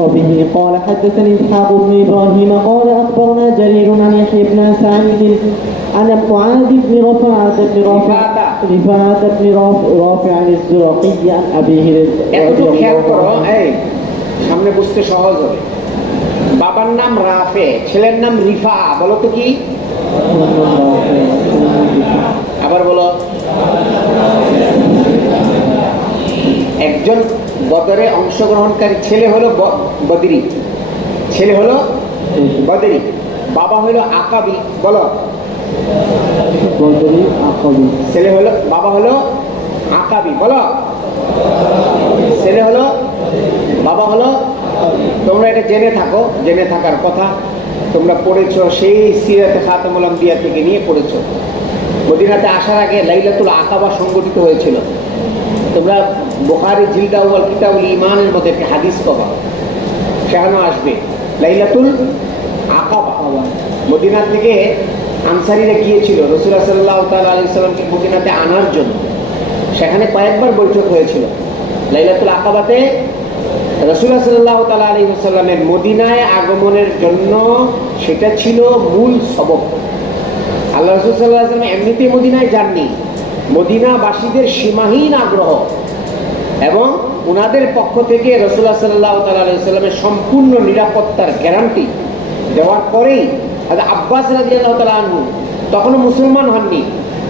وبه قال حدثني إسحاق بن إبراهيم قال أخبرنا جرير عن يحيى بن سعيد عن معاذ بن رفاعة بن رافع الزرقي عن أبيه একটু খেয়াল করো, এই সামনে বুঝতে সহজ হবে। বাবার নাম রাফে, ছেলের নাম রিফা, বলো তো কি? আবার বলো। একজন বদরে অংশগ্রহণকারী ছেলে হলো বদরি, ছেলে হলো বদরি, বাবা হলো আকাবি, বলো। ছেলে হলো, বাবা হলো আকাবি, বলো। ছেলে হলো, বাবা হলো। তোমরা এটা জেনে থাকো, জেনে থাকার কথা। তোমরা পড়েছো, সেই সিরাতে খাতামুল আম্বিয়া থেকে নিয়ে পড়েছো। মদিনাতে আসার আগে লাইলাতুল আকাবা সংগঠিত হয়েছিল। তোমরা বুখারী জিলদ আউয়াল কিতাবুল ঈমানের মধ্যে একটা হাদিস পাবা, সেখানে আসবে লাইলাতুল আকাবা। মদিনা থেকে আনসারীরা গিয়েছিল রাসূলুল্লাহ সাল্লাল্লাহু তাআলা আলাইহি সাল্লামকে মদিনাতে আনার জন্য। সেখানে কয়েকবার বৈঠক হয়েছিল। লাইলাতুল আকাবাতে রাসূলুল্লাহ সাল্লাল্লাহু তাআলা আলাইহি সাল্লামের মদিনায় আগমনের জন্য সেটা ছিল মূল সবক। আল্লাহ রাসূল সাল্লাল্লাহু আলাইহি ওয়াসাল্লাম এমনিতেই মদিনায় যাননি। মদিনাবাসীদের সীমাহীন আগ্রহ এবং ওনাদের পক্ষ থেকে রাসূলুল্লাহ সাল্লাল্লাহু তাআলা আলাইহি সাল্লামের সম্পূর্ণ নিরাপত্তার গ্যারান্টি দেওয়ার পরেই হযরত আব্বাস রাদিয়াল্লাহু তাআলা আনহু তখনও মুসলমান হননি,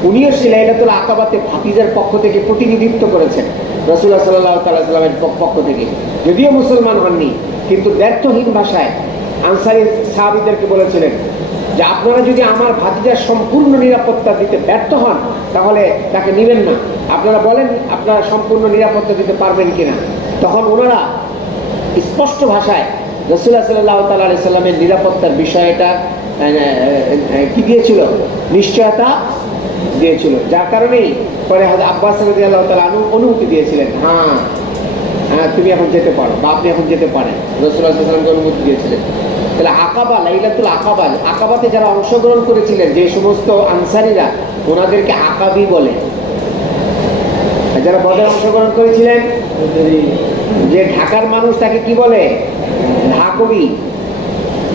উনিও লাইলাতুল আকাবাতে ভাতিজার পক্ষ থেকে প্রতিনিধিত্ব করেছেন রাসূলুল্লাহ সাল্লাল্লাহু তাআলা সাল্লামের পক্ষ থেকে। যদিও মুসলমান হননি, কিন্তু ব্যর্থহীন ভাষায় আনসারী সাহাবীদেরকে বলেছিলেন যে আপনারা যদি আমার ভাতিজার সম্পূর্ণ নিরাপত্তা দিতে ব্যর্থ হন তাহলে তাকে নেবেন না। আপনারা বলেন আপনারা সম্পূর্ণ নিরাপত্তা দিতে পারবেন কিনা। তখন ওনারা স্পষ্ট ভাষায় রাসূলুল্লাহ সাল্লাল্লাহু তাআলা আলাইহি সাল্লামের নিরাপত্তার বিষয়টা কি দিয়েছিল, নিশ্চয়তা দিয়েছিল। যার কারণেই পরে হযরত আব্বাস রাদিয়াল্লাহু তাআলা অনুমতি দিয়েছিলেন, হ্যাঁ হ্যাঁ তুমি এখন যেতে পারো বা আপনি এখন যেতে পারেন। রাসূলুল্লাহ সাল্লাল্লাহু আলাইহি ওয়াসাল্লামকে অনুমতি দিয়েছিলেন। তাহলে আকাবা, লাইলাতুল আকাবা, আকাবাতে যারা অংশগ্রহণ করেছিলেন যে সমস্ত আনসারীরা, ওনাদেরকে আকাবি বলে। যারা বদরে অংশগ্রহণ করেছিলেন, যে ঢাকার মানুষ তাকে কি বলে, ঢাকবি।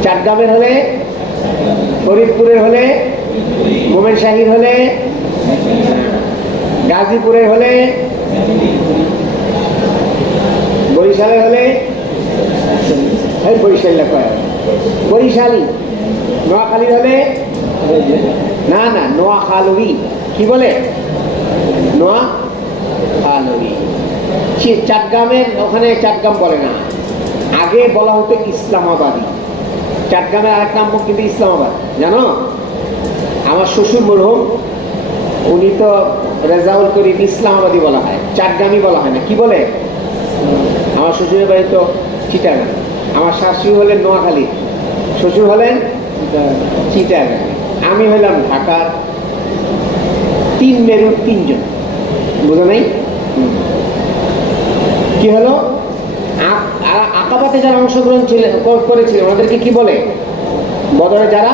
চাটগ্রামের হলে, ফরিদপুরের হলে, মোমেনশাহীর হলে, গাজীপুরের হলে, বরিশালের হলে, বরিশাল কয় বরিশালী, নোয়াখালীর হলে না না নোয়াখালী, কি বলে নোয়াখালী। চাটগ্রামের ওখানে চাটগ্রাম বলে না, আগে বলা হতো ইসলামাবাদী। চাটগ্রামের আরেক নাম কিন্তু ইসলামাবাদ, জানো। আমার শ্বশুর মরহুম, উনি তো রেজাউল করিম, ইসলামাবাদী বলা হয়, চাটগ্রামই বলা হয় না। কি বলে? আমার শ্বশুরের বাড়ি তো চিটাগাং। আমার শাশুড়ি হলেন নোয়াখালী, শ্বশুর হলেন চিটাগাং, আমি হলাম ঢাকার। তিন মেরুর তিনজন, বুঝো নাই? কি হলো, আকাবাতে যারা অংশগ্রহণ করেছিলেন ওনাদেরকে কি বলে, বদরে যারা।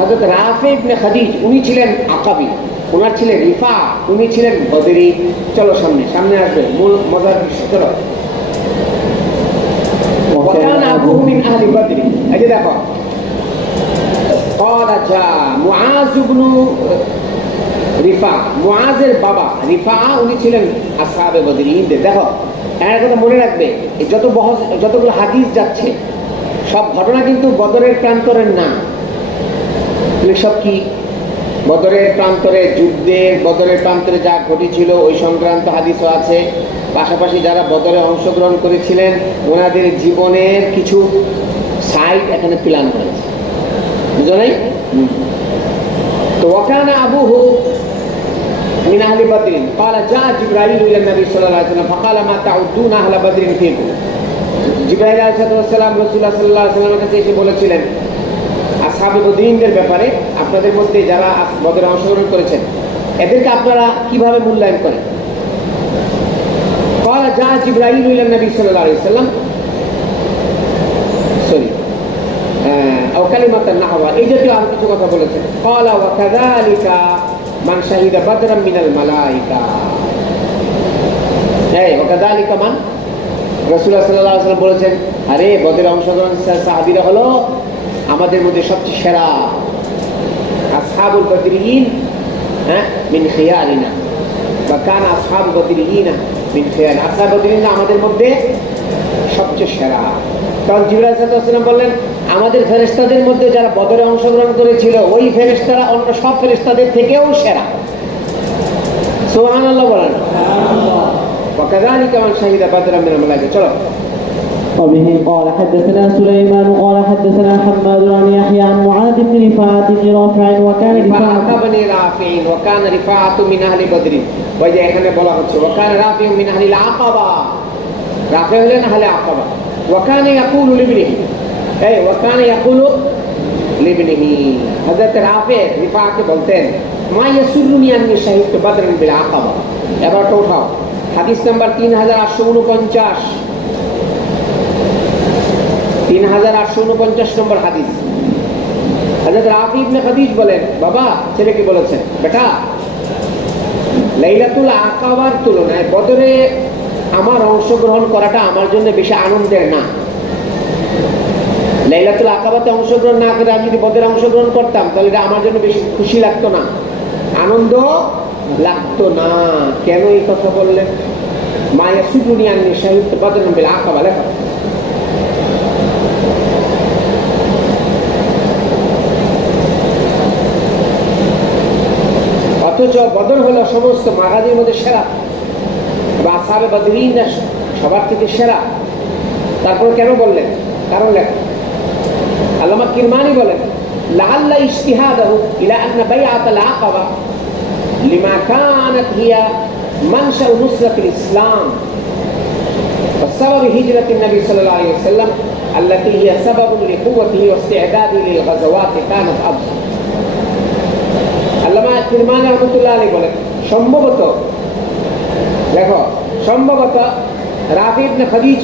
হযরত রাফি ইবনে খাদিজ উনি ছিলেন আকাবি, ওনার ছিলেন রিফা, উনি ছিলেন বদরি। চলো সামনে সামনে আসবে মূল মজার বিষয়। চলো, وكان أبوه من أهل بدر। এই যে দেখো, قال جاء معاذ بن رفاعة, মুআজের বাবা রিফা উনি ছিলেন আসহাবে বদরিন। দেখো একটা কথা মনে রাখবে, যতগুলো হাদিস যাচ্ছে সব ঘটনা কিন্তু বদরের প্রান্তরের না। সব কি বদরের প্রান্তরে, যুদ্ধের বদরের প্রান্তরে যা ঘটেছিল ওই সংক্রান্ত হাদিসও আছে। পাশাপাশি যারা বদরে অংশগ্রহণ করেছিলেন ওনাদের জীবনের কিছু সাইড এখানে প্ল্যান করেছে, বুঝো নাই? তো ওয়াকানা আবুহু মিন আহলি বদরিন قال جاء جبرائيل الى النبي صلى الله عليه وسلم فقال ما تعدون اهل بدر فيكم। জিবরাইল আলাইহিস সালাম রাসূলুল্লাহ সাল্লাল্লাহু আলাইহি ওয়াসাল্লামের কাছে এসে বলেছিলেন আসহাবে বদরিনদের ব্যাপারে, আপনাদের মধ্যে যারা বদরে অংশগ্রহণ করেছেন এদেরকে আপনারা কিভাবে মূল্যায়ন করেন। قال جاء جبرائيل الى النبي صلى الله عليه وسلم او كلمه نحو এই জাতীয় আর কিছু কথা বলেছেন। قال وكذلك من شهد بدرا من الملائكه। এই وكذلك من রাসূলুল্লাহ সাল্লাল্লাহু আলাইহি ওয়াসাল্লাম বলেছেন, আরে বদরে অংশগ্রহণ সাহাবীরা হলো আমাদের মধ্যে সবচেয়ে সেরা। আসহাবুল বদরিন মিন খিয়ারিনা বা কানা আসহাবুল বদরিনা মিন খিয়ারিনা। আসহাবুল বদরিন আমাদের মধ্যে সবচেয়ে সেরা। তখন জিবরাইল আলাইহিস সালাম বললেন, আমাদের ফেরেশতাদের মধ্যে যারা বদরে অংশগ্রহণ করেছিল ওই ফেরেশতারা অন্য সব ফেরেশতাদের থেকেও সেরা। সুবহানাল্লাহ বলেন। وكذلك من شهد بدرا من الملائكة. চলো। وبه قال حدثنا سليمان قال حدثنا حماد عن يحيى عن معاذ بن رفاعة بن رافع وكان رفاعة بن رافع وكان رفاعة من أهل بدر. ওই যে এখানে বলা হচ্ছে وكان رافع من أهل العقبة. রাফি হলেন আহলে আকাবা। وكان يقول لابنه وكان يقول لابنه হযরত রাফি রিফাকে বলতেন, মা ইয়াসুরুনি আন্নী শাহিদতু বদরান বিল আকাবা। এবার তো উঠাও হাদিস নাম্বার 3849, 3849 নম্বর হাদিস। হযরত রাফি ইবনে খাদিজ বলেন, বাবা ছেলেকে বলেছেন, বেটা লাইলাতুল আকাবার তুলনায় বদরে আমার অংশগ্রহণ করাটা আমার জন্য বেশি আনন্দের না। লাইলাতুল আকাবাতে অংশগ্রহণ না করে আমি যদি বদরে অংশগ্রহণ করতাম তাহলে এটা আমার জন্য বেশি খুশি লাগতো না, আনন্দ লাগতো না। কেন এই কথা বললেন? মা ইয়াসুরুনি আন্নী শাহিদতু বদরান বিল আকাবা। লেখা অথচ বদর হলো সমস্ত মাগাজির মধ্যে সেরা বা আসহাবে বদরিনরা সবার থেকে সেরা। তারপরে কেন বললেন? কারণ লেখা আল্লামা কিরমানি বলেন, লাআল্লা ইজতিহাদাহু ইলা আন্না বাইআতাল আকাবা লিমা কানাত হিয়া মানশাউ নুসরাতিল ইসলাম ওয়া সাবাব হিজরাতিন নবী সাল্লাল্লাহু আলাইহি ওয়াসাল্লাম আল্লাতী হিয়া সাবাবুন লিকুওয়াতিহি ওয়া ইসতি'দাদিহি লিল গাযাওয়াতি কানাত আফযল। আল্লামা কিরমানি রাহমাতুল্লাহ আলাইহি বলেন, সম্ভবত দেখো সম্ভবত রাফি ইবনে খাদিজ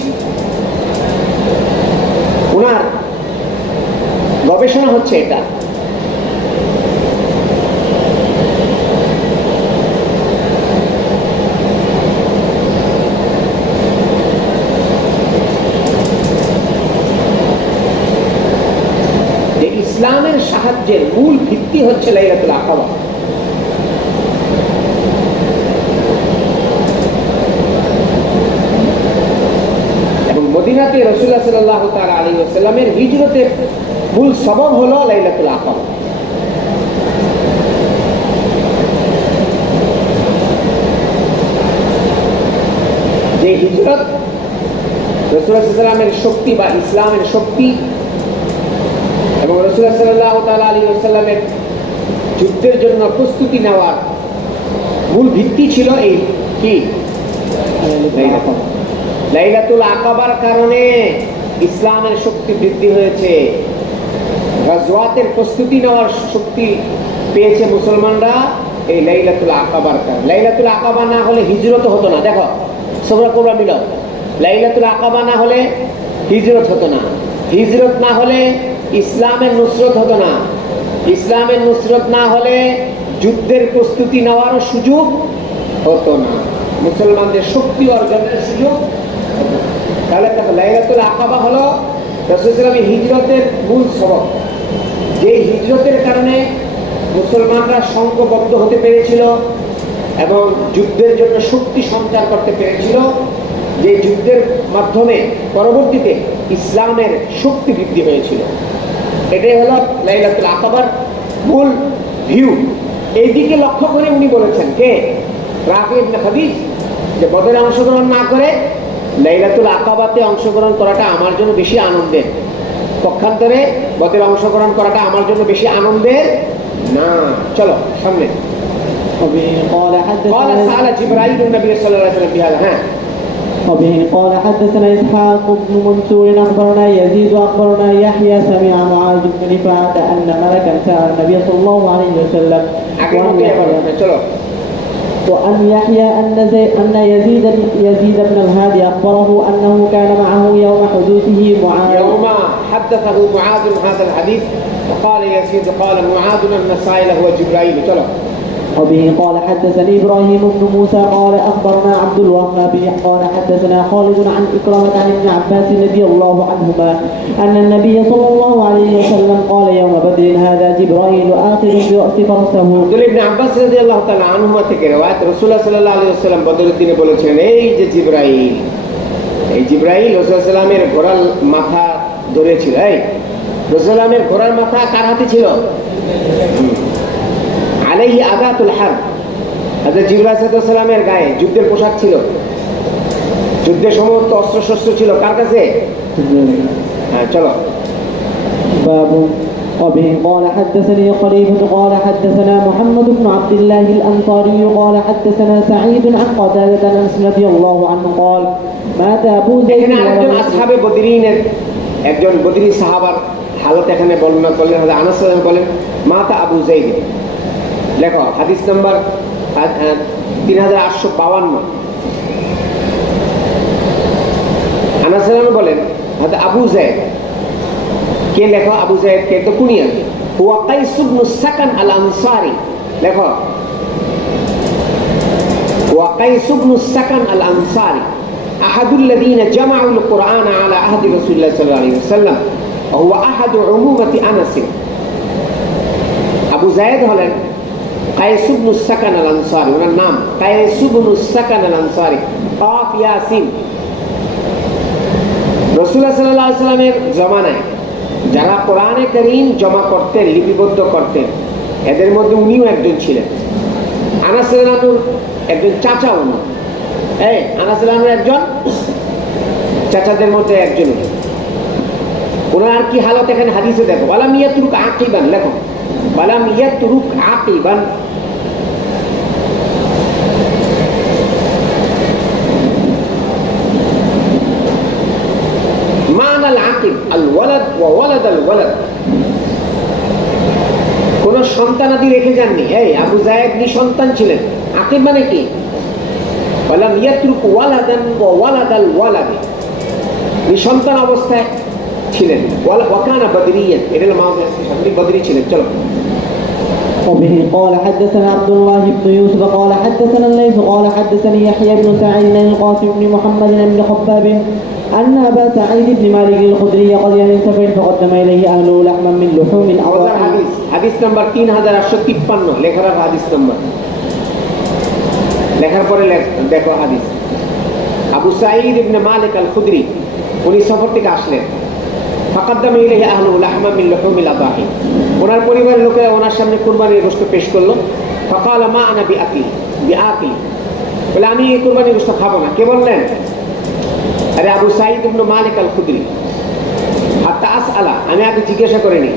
ওনার গবেষণা হচ্ছে এটা, যে ইসলামের সাহায্যের মূল ভিত্তি হচ্ছে লাইলাতুল আকাবা। মদিনাতে রাসূলুল্লাহ সাল্লাল্লাহু তাআলা আলাইহি ওয়াসাল্লামের হিজরতের মূল সবব হলো লাইলাতুল আকাবা। যে হিজরত রাসূলুল্লাহ সাল্লাল্লাহু আলাইহি ওয়াসাল্লামের শক্তি বা ইসলামের শক্তি এবং রাসূলুল্লাহ সাল্লাল্লাহু তাআলা আলাইহি ওয়াসাল্লামের যুদ্ধের জন্য প্রস্তুতি নেওয়ার মূল ভিত্তি ছিল এই কি লাইলাতুল আকাবার কারণে ইসলামের শক্তি বৃদ্ধি হয়েছে, গাজওয়াতের প্রস্তুতি নেওয়ার শক্তি পেয়েছে মুসলমানরা এই লাইলাতুল আকাবার কারণে। লাইলাতুল আকাবা না হলে হিজরত হতো না। দেখো সবরা কোবরা মিলাও, লাইলাতুল আকাবা না হলে হিজরত হতো না, হিজরত না হলে ইসলামের নুসরত হতো না, ইসলামের নুসরত না হলে যুদ্ধের প্রস্তুতি নেওয়ার সুযোগ হতো না, মুসলমানদের শক্তি অর্জনের সুযোগ। তাহলে দেখো লাইলাতুল আকাবা হলো রাসূল সাল্লাল্লাহু আলাইহি ওয়াসাল্লামের হিজরতের মূল সবব, যে হিজরতের কারণে মুসলমানরা সংঘবদ্ধ হতে পেরেছিল এবং যুদ্ধের জন্য শক্তি সঞ্চার করতে পেরেছিল, যে যুদ্ধের মাধ্যমে পরবর্তীতে ইসলামের শক্তি বৃদ্ধি হয়েছিল। এটাই হলো লাইলাতুল আকাবার মূল ভিউ। এই দিকে লক্ষ্য করে উনি বলেছেন, কে? রাফি ইবনে খাদিজ, যে বদরে অংশগ্রহণ না করে লাইলাতুল আকাবাতে অংশগ্রহণ করাটা আমার জন্য বেশি আনন্দের, পক্ষান্তরে বদরে অংশগ্রহণ করাটা আমার জন্য বেশি আনন্দের না। চলো সামনে। قال سأل جبرائيل النبي صلى الله عليه وسلم بهذا. وبه قال حدثنا إسحاق بن منصور أخبرنا يزيد أخبرنا يحيى سمع معاذ بن رفاعة أن ملكا سأل النبي صلى الله عليه وسلم وأن يحيى أن يزيد بن الهادي أخبره أنه كان معه يوم حدوثه معاذ. يوم حدثه معاذ هذا الحديث وقال يزيد قال معاذ أن سائله هو جبرائيل. وبه قال حدثني إبراهيم بن موسى قال أخبرنا عبد الوهاب قال حدثنا خالد عن إكرمة عن ابن عباس رضي الله عنهما أن النبي صلى الله عليه وسلم قال يوم بدر هذا جبرائيل آخذ برأس فرسه আব্দুল্লাহ ইবনে আব্বাস রাদিয়াল্লাহু তাআলা আনহুমা থেকে রওয়ায়াত রাসূলুল্লাহ সাল্লাল্লাহু আলাইহি ওয়াসাল্লাম বদরের দিনে বলেছেন এই যে জিবরাইল, এই জিবরাইল রাসূল সাল্লাল্লাহু আলাইহি ওয়াসাল্লামের ঘোড়ার মাথা ধরেছিল। এই রাসূল সাল্লামের ঘোড়ার মাথা কার হাতে ছিল? আলাইহি আদাতুল হারব, হযরত জিবরাইল সাল্লাল্লাহু আলাইহি ওয়াসাল্লামের গায়ে যুদ্ধের পোশাক ছিল, যুদ্ধের সমস্ত অস্ত্রশস্ত্র ছিল কার কাছে? হ্যাঁ চলো। باب وبه قال حدثني خليفة قال حدثنا محمد بن عبد الله الأنصاري قال حدثنا سعيد عن قتادة عن أنس رضي الله عنه قال مات أبو زيد এখানে আরেকজন আসহাবে বদরিনের একজন বদরি সাহাবার হালত এখানে বর্ণনা করলেন। হযরত আনাস রাদিয়াল্লাহু আনহু বলেন মাতা আবু যায়েদ। লেখো হাদিস নাম্বার 3852। আনাস রাদিয়াল্লাহু আনহু বলেন হযরত আবু যায়েদ কে? লেখো আবু যায়েদ কে? তো কুনিয়া হুয়া কাইস ইবনে সাকান আল আনসারি। লেখো হুয়া কাইস ইবনে সাকান আল আনসারি أحد الذين جمعوا القرآن على عهد رسول الله صلى الله عليه وسلم وهو أحد عمومة أنس। আবু যায়েদ হলেন কাইস ইবনে সাকান আল আনসারি, ওনার নাম কাইস ইবনে সাকান আল আনসারি, কাফ ইয়াসিন। রাসূলুল্লাহ সাল্লাল্লাহু আলাইহি ওয়াসাল্লামের জমানায় যারা কোরআনে কারীম জমা করতেন, লিপিবদ্ধ করতেন, এদের মধ্যে উনিও একজন ছিলেন। আনাস রাদিয়াল্লাহু আনহুর একজন চাচা উনি। এই আনাস রাদিয়াল্লাহু আনহুর একজন চাচাদের মধ্যে একজন। ওনার কি হালত এখানে হাদিসে দেখো, ওয়ালাম ইয়াতরুক আকিবান। লেখো ওয়ালাম ইয়াতরুক আকিবান। মানাল আকিব আল ওয়ালাদ ওয়া ওয়ালাদ আল ওয়ালাদ, কোন সন্তানাদি রেখে যাননি। এই আবু যায়েদ নিঃসন্তান ছিলেন। আকিব মানে কি? ওয়ালাম ইয়াতরুক ওয়ালাদান ওয়া ওয়ালাদ আল ওয়ালাদ, নিঃসন্তান অবস্থায় ছিলেন। ওয়া কানা বদরিয়ান, এটা হলো মাওলানা বদরি ছিলেন। চলো। وبه قال حدثنا عبد الله بن يوسف قال حدثنا الليث قال حدثني يحيى بن سعيد عن القاسم بن محمد بن خباب أن أبا سعيد بن مالك الخدري قضي من سفر فقدم إليه أهله لحما من لحوم أضاحي। হাদিস নাম্বার 3853 লেখার হাদিস নাম্বার, লেখার পরে দেখো হাদিস। আবু সাঈদ ইবনে মালিক আল খুদরি উনি সফর থেকে আসলেন। ফাকাদ্দামা ইলাইহি আহলুহু লাহমান মিন লুহুমিল আদাহি, ওনার পরিবারের লোকেরা ওনার সামনে কুরবানির গোশত পেশ করলো। ফাকালা মা আনা বিআকি, বলে আমি এই কুরবানির গোশত খাবো না। কে বললেন? আরে আবু সাঈদ ইবনে মালিক আল খুদরি। হাত্তা আসআলা, আমি আগে জিজ্ঞাসা করিনি।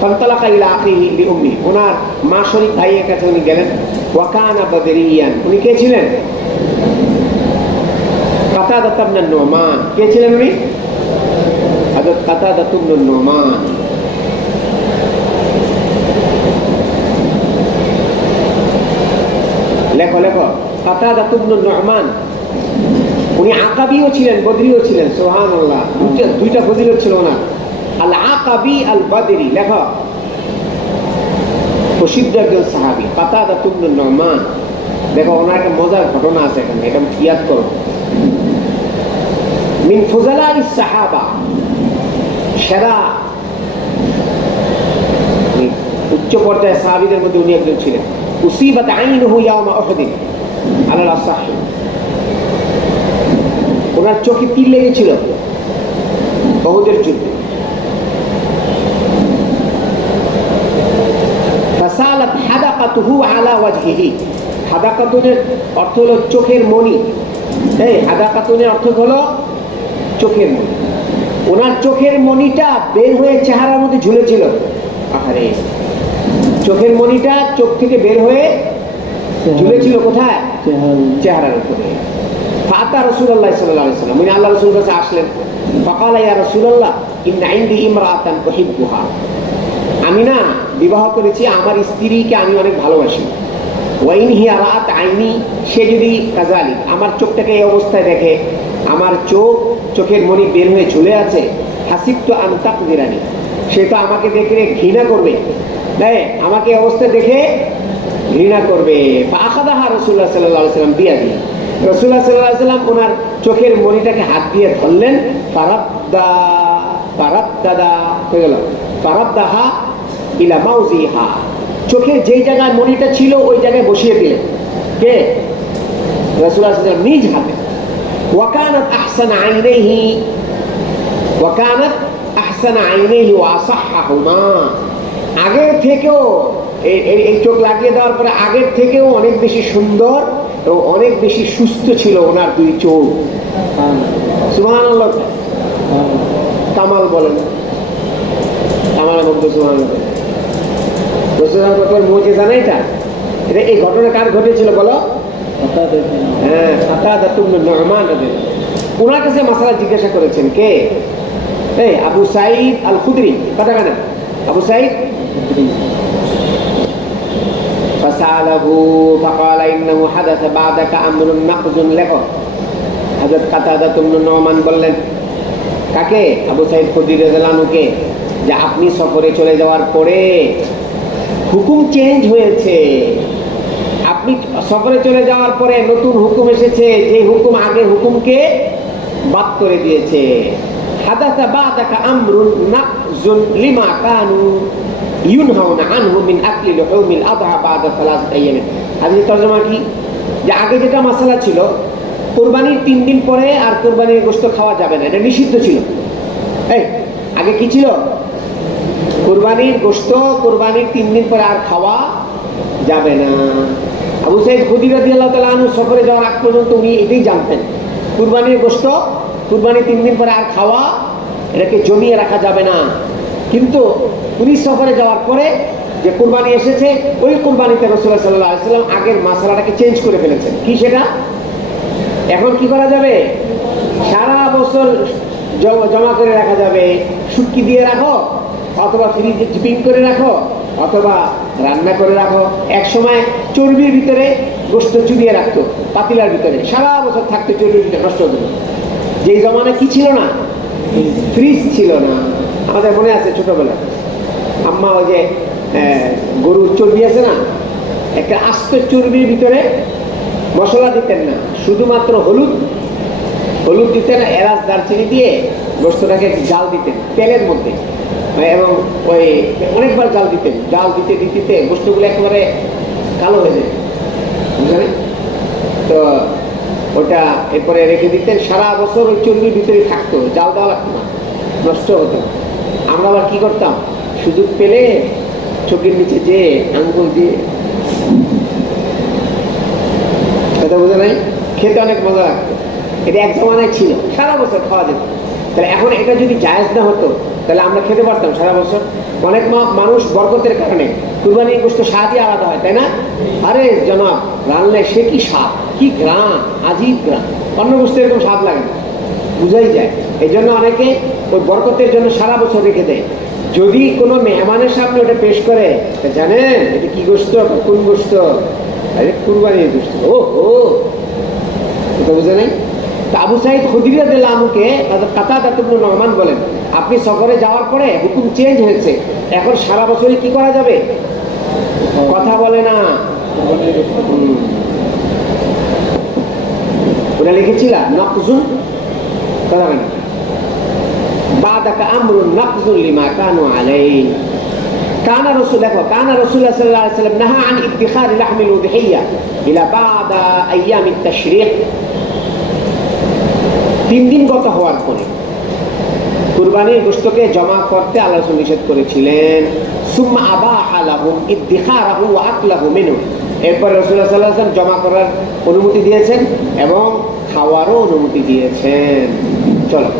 ফান্তালাকা ইলা আখিহি লিউম্মি, ওনার মা শরীক ভাইয়ের কাছে উনি গেলেন। ওয়া কানা বদরিয়ান, উনি কে ছিলেন? কাতাদা ইবনে নুমান। কে ছিলেন উনি? হযরত কাতাদা ইবনে নুমান। লেখো লেখো কাতাদা ইবনে নুমান, উনি আকাবিও ছিলেন, বদরিও ছিলেন। সুবহানাল্লাহ, দুইটা ফজিলত ছিল ওনার, আল আকাবি আল বদরি। লেখো প্রসিদ্ধ একজন সাহাবী কাতাদা ইবনে নুমান। দেখো ওনার একটা মজার ঘটনা আছে এখানে, এটা ইয়াদ করো। মিন ফুজালাই সাহাবা, সেরা উচ্চ পর্যায়ের সাহাবীদের মধ্যে উনি একজন ছিলেন। উসিবাত আইনুহু ইয়াওমা উহুদ আলাল আসাহ, ওনার চোখে তীর লেগেছিল উহুদের যুদ্ধে। ফাসালাত হাদাকাতুহু আলা ওয়াজহিহি, হাদাকাতুনের অর্থ হলো চোখের মণি। এই হাদাকাতুনের অর্থ হলো চোখের মণি। ওনার চোখের মণিটা বের হয়ে চেহারার মধ্যে ঝুলেছিল। আরে চোখের মণিটা চোখ থেকে বের হয়ে ঝুলেছিল কোথায়? চেহারার উপরে। ফাতা রাসূলুল্লাহ সাল্লাল্লাহু আলাইহি ওয়াসাল্লাম, উনি আল্লাহ রাসূলের কাছে আসলেন। ফাকালা ইয়া রাসূলুল্লাহ ইন্না ইনদি ইমরাআতান উহিব্বুহা, আমি না বিবাহ করেছি, আমার স্ত্রীকে আমি অনেক ভালোবাসি। ওয়া ইন হিয়া রাআত আইনি, সে যদি কাযালিক আমার চোখটাকে এই অবস্থায় দেখে, আমার চোখের মণি বের হয়ে ঝুলে আছে, হাসিবতু আন তাকদিরানি, সে তো আমাকে দেখে ঘৃণা করবে। আমাকে অবস্থা দেখে ঘৃণা করবে। আখাদাহা রাসূলুল্লাহ সাল্লাল্লাহু আলাইহি ওয়াসাল্লাম দিয়া দিয়ে রাসূলুল্লাহ সাল্লাল্লাহু আলাইহি ওয়াসাল্লাম ওনার চোখের মণিটাকে হাত দিয়ে ধরলেন, ফারাদ্দাদা হয়ে গেল, ফারাদ্দাহা ইলা মাউজিহা, চোখের যেই জায়গায় মণিটা ছিল ওই জায়গায় বসিয়ে দিলেন। কে? রাসূলুল্লাহ সাল্লাল্লাহু আলাইহি ওয়াসাল্লাম নিজ হাতে। ওয়াকানাত আহসানা আইনাইহি, ওয়াকানাত আহসানা আইনাইহি ওয়া আসাহহাহুমা, আগের থেকেও এই চোখ লাগিয়ে দেওয়ার পরে আগের থেকেও অনেক বেশি সুন্দর এবং অনেক বেশি সুস্থ ছিল ওনার দুই চোখ। সুবহানাল্লাহ, কামাল বলেন, কামালের মধ্যে সুবহানাল্লাহ। রাসূলুল্লাহ কত মুজিজা না এটা। এটা এই ঘটনা কার ঘটেছিল বলো? হ্যাঁ, কাতাদা ইবনে নু'মান রাদিয়াল্লাহু আনহু। ওনার কাছে মাসআলা জিজ্ঞাসা করেছেন কে? এই আবু সাঈদ আল খুদরি, কথা কেনা আবু সাঈদ। فسأله فقال إنه حدث بعدك أمر نقض له। হযরত কাতাদা ইবনে নু'মান বললেন কাকে? আবু সাঈদ খুদরি রাদিয়াল্লাহু আনহুকে, যে আপনি সফরে চলে যাওয়ার পরে হুকুম চেঞ্জ হয়েছে। আপনি সফরে চলে যাওয়ার পরে নতুন হুকুম এসেছে, যে হুকুম আগের হুকুমকে বাদ করে দিয়েছে। হাদাসা বাদাকা আমরুন নাকজুন লিমা কানু ইউনহাউনা আনহু মিন আকলি লুহুমিল আযহা বাদা সালাসাত আইয়াম। হাদিসের তরজমা কি? যে আগে যেটা মাসালা ছিল কুরবানির 3 দিন পরে আর কুরবানির গোশত খাওয়া যাবে না, এটা নিষিদ্ধ ছিল। এই আগে কি ছিল? কুরবানির গোশত কুরবানির 3 দিন পরে আর খাওয়া যাবে না। আবু সাঈদ খুদরি রাদিয়াল্লাহু তাআলা আনহু সফরে যাওয়ার আগ পর্যন্ত উনি এটাই জানতেন, কুরবানির গোশত কুরবানির 3 দিন পরে আর খাওয়া, এটাকে জমিয়ে রাখা যাবে না। কিন্তু উনি সফরে যাওয়ার পরে যে কুরবানি এসেছে ওই কুরবানিতে রাসূলুল্লাহ সাল্লাল্লাহু আলাইহি ওয়াসাল্লাম আগের মাসালাটাকে চেঞ্জ করে ফেলেছেন। কি সেটা? এখন কি করা যাবে? সারা বছর জমা করে রাখা যাবে। শুটকি দিয়ে রাখো, অথবা ফ্রিজে চিপিং করে রাখো, অথবা রান্না করে রাখো। এক সময় চর্বির ভিতরে গোশত চুবিয়ে রাখতো পাতিলার ভিতরে, সারা বছর থাকতো চর্বির ভিতরে, নষ্ট হতো না। যেই জমানা কি ছিল না? ফ্রিজ ছিল না। আমাদের মনে আছে ছোটবেলা আম্মা ওই যে গরুর চর্বি আছে না, একটা আস্ত চর্বির ভিতরে মশলা দিতেন না, শুধুমাত্র হলুদ দিতেন, এলাচ দারচিনি দিয়ে গোশতটাকে জাল দিতেন তেলের মধ্যে, এবং ওই অনেকবার জাল দিতেন। জাল দিতে দিতে গোশতগুলো একেবারে কালো হয়ে যায়, বুঝলেন? তো ওটা এরপরে রেখে দিতেন, সারা বছর ওই চর্বির ভিতরে থাকতো, জাল দেওয়া লাগতো না, নষ্ট হতো। আমরা আবার কি করতাম, সুযোগ পেলে চোখের নিচে যে আঙ্গুল দিয়ে, কথা বোঝা নাই, খেতে অনেক মজা লাগতো। এটা এক জমানায় ছিল, সারা বছর খাওয়া যেত। তাহলে এখন এটা যদি জায়েজ না হতো তাহলে আমরা খেতে পারতাম সারা বছর। অনেক মানুষ বরকতের কারণে কুরবানির গোশত স্বাদই আলাদা হয়, তাই না? আরে জনাব, রান্নায় সে কি স্বাদ, কি গ্রাম, আজীব গ্রাম, অন্য গোশত এরকম স্বাদ লাগে না, বুঝাই যায়। এই জন্য অনেকে ওই বরকতের জন্য সারা বছর রেখে দেয়। যদি কোনো মেহমানের সামনে ওটা পেশ করে, জানেন এটা কি গোশত, কোন গোশত? আরে কুরবানির গোশত। ও ও, এটা বুঝে নাই? আবু সাঈদ খুদরি রাদিয়াল্লাহু আনহুকে কাতাদা ইবনে নু'মান বলেন, আপনি সফরে যাওয়ার পরে হুকুম চেঞ্জ হয়েছে, এখন সারা বছরই কি করা যাবে? কথা বলে না। ওরা লিখেছিল নাকজুন, কথা বলে বাদাকা আমরুন নাকজুন লিমা কানু আলাইহি। কানা রাসূল, দেখো, কানা রাসূলুল্লাহ সাল্লাল্লাহু আলাইহি ওয়াসাল্লাম নাহা আন ইত্তিখার লাহমিল উযহিয়া ইলা বাদা আইয়ামিত তাশরীক। 3 দিন গত হওয়ার পরে কুরবানির গোশতকে জমা করতে আল্লাহ রাসূল নিষেধ করেছিলেন। সুম্মা আবাহা লাহুম ইদ্দিখারাহু ওয়া আকলাহু মিনহু। এরপর রাসূলুল্লাহ সাল্লাল্লাহু আলাইহি ওয়াসাল্লাম জমা করার অনুমতি দিয়েছেন এবং খাওয়ারও অনুমতি দিয়েছেন। চলো।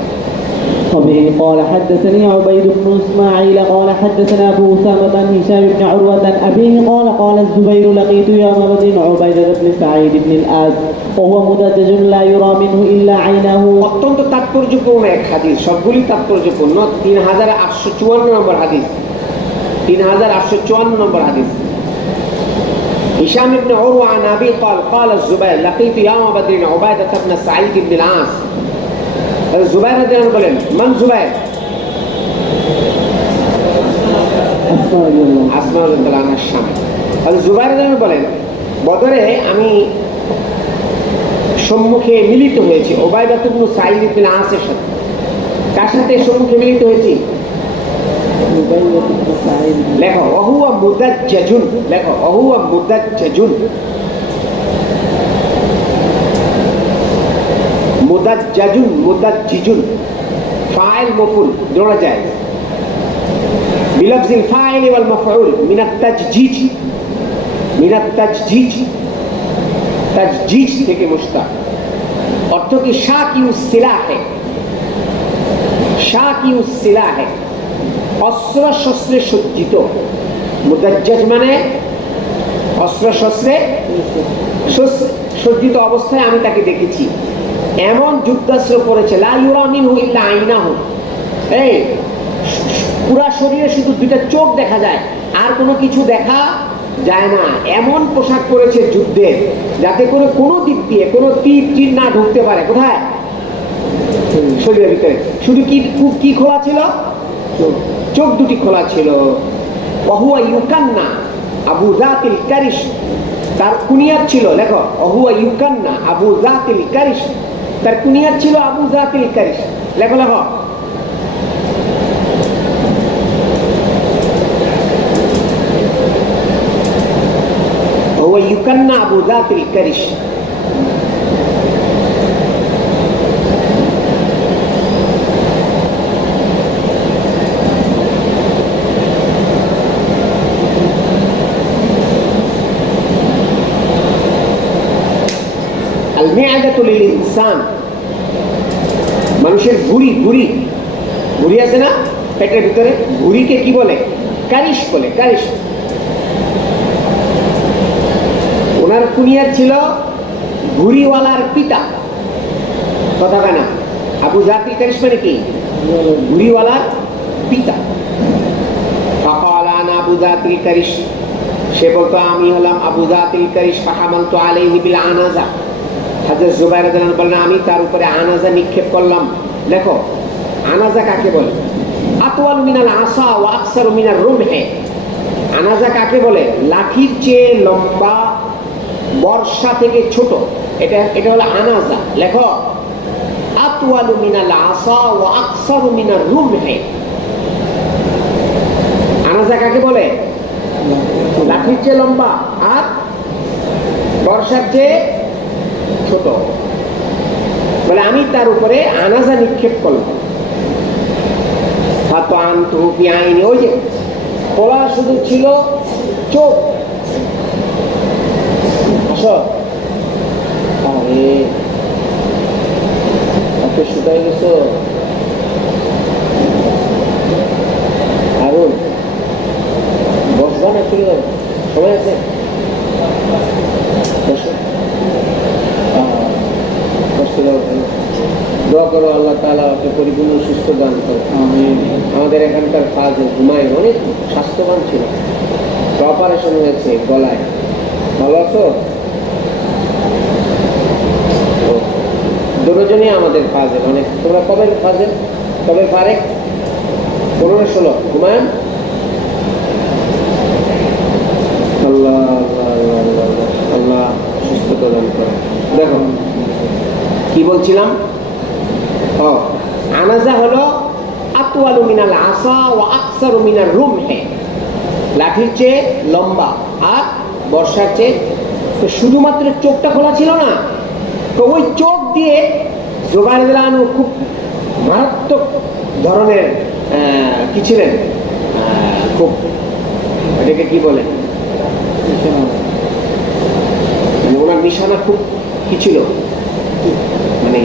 وبه قال حدثني عبيد بن اسماعيل قال حدثنا ابو اسامه بن هشام بن عروه عن ابيه قال قال الزبير لقيت يوم بدر عبيده بن سعيد بن الاز وهو مدجج لا يرى منه الا عينه. অত্যন্ত তাৎপর্যপূর্ণ এক হাদিস, সবগুলি তাৎপর্যপূর্ণ। 3854 নম্বর হাদিস, 3854 নম্বর হাদিস। Hisham ibn Urwa عن ابي قال قال الزبير لقيت يوم بدر عبيده بن سعيد بن العاص। জুবাইর রাদিয়াল্লাহু আনহু বলেন, মান জুবাইর? আসমা রাদিয়াল্লাহু আনহার স্বামী। আর জুবাইর রাদিয়াল্লাহু বলেন, বদরে আমি সম্মুখে মিলিত হয়েছি উবাইদা ইবনে সাঈদ ইবনে আসের সাথে। কার সাথে সম্মুখে মিলিত হয়েছি? লেখো ওহুয়া মুদাজ্জাজুন, লেখো ওহুয়া মুদাজ্জাজুন। মুদাজ্জাজুন, মুদাজ্জিজুন, ফাইল মফউল জোড়া যায় বিলফজিল ফাইল ওয়াল মাফউল মিনাত তাজজিজ, মিনাত তাজজিজ, তাজজিজ থেকে মুশতাক। অর্থ কি? শাকিউস সিলাহে, শাকিউস সিলাহে, অস্ত্র শস্ত্রে সজ্জিত। মুদাজ্জাজ মানে অস্ত্র শস্ত্রে সজ্জিত অবস্থায় আমি তাকে দেখেছি। এমন যুদ্ধাস্ত্র পড়েছে, লা ইউরা মিনহু ইল্লা আইনাহু, এই পুরা শরীরে শুধু দুইটা চোখ দেখা যায়, আর কোনো কিছু দেখা যায় না। এমন পোশাক পরেছে যুদ্ধের, যাতে করে কোনো দিক দিয়ে কোনো তীর তীর না ঢুকতে পারে। কোথায়? শরীরের ভিতরে। শুধু কি খোলা ছিল? চোখ দুটি খোলা ছিল। ওহুয়া ইউকান্না আবু যাতিল কারিশ, তার কুনিয়াত ছিল, লেখো ওহুয়া ইউকান্না আবু যাতিল কারিশ, তার কুনিয়াত ছিল আবু যাতিল কারিশ। লেখো লেখো ওহুয়া ইউকান্না আবু যাতিল কারিশ। ইনসান, মানুষের ভুঁড়ি, ভুঁড়ি ভুঁড়ি আছে না পেটের ভিতরে, ভুঁড়িকে কি বলে? কারিশ বলে, কারিশ। ওনার কুনিয়াত ছিল ভুঁড়িওয়ালার পিতা। কথা কানা, আবু যাতিল কারিশ মানে কি? ভুঁড়িওয়ালার পিতা। ফাকাল আনা আবু যাতিল কারিশ, সে বলতো আমি হলাম আবু যাতিল কারিশ। ফাহামালতু আলাইহি বিল আনাজা, হযরত জুবাইর রাদিয়াল্লাহু বলেন আমি তার উপরে আনাজা নিক্ষেপ করলাম। দেখো আনাজা কাকে বলে? আতওয়াল মিনাল আসা ওয়া আকসারু মিনার রুমহি। আনাজা কাকে বলে? লাঠির চেয়ে লম্বা, বর্ষা থেকে ছোট, এটা হলো আনাজা। লেখো আতওয়াল মিনাল আসা ওয়া আকসারু মিনার রুমহি। আনাজা কাকে বলে? লাঠির চেয়ে লম্বা আর বর্ষার চেয়ে ছোট। বলে আমি তার উপরে আনাজা নিক্ষেপ করলাম। ওই যে খোলা শুধু ছিল চোখ। আসো, আরে এত শুকাই গেছো আরুন, বসবা না? কি সময় আছে? দোয়া করো আল্লাহ তাআলা ওকে পরিপূর্ণ সুস্থ দান করে। আমাদের এখানকার কাজ ঘুমায় অনেক স্বাস্থ্যবান ছিল, অপারেশন হয়েছে গলায়। ভালো আছো? দুজনই আমাদের ফাজেল অনেক। তোমরা কবে ফাজেল, কবে ফারেক? 15-16 ঘুমায়ন। আল্লাহ আল্লাহ আল্লাহ আল্লাহ সুস্থতা দান করে। দেখো কি বলছিলাম? আনাজা হলো আতওয়ালু মিনাল আসা ওয়া আকসারু মিনার রুমহি, লাঠির চেয়ে লম্বা আর বর্ষার চেয়ে। তো শুধুমাত্র চোখটা খোলা ছিল না, তো ওই চোখ দিয়ে জুবাইর রাদিয়াল্লাহু আনহু খুব মারাত্মক ধরনের কি ছিলেন, খুব এটাকে কি বলে, ওনার নিশানা খুব কি ছিল, মানে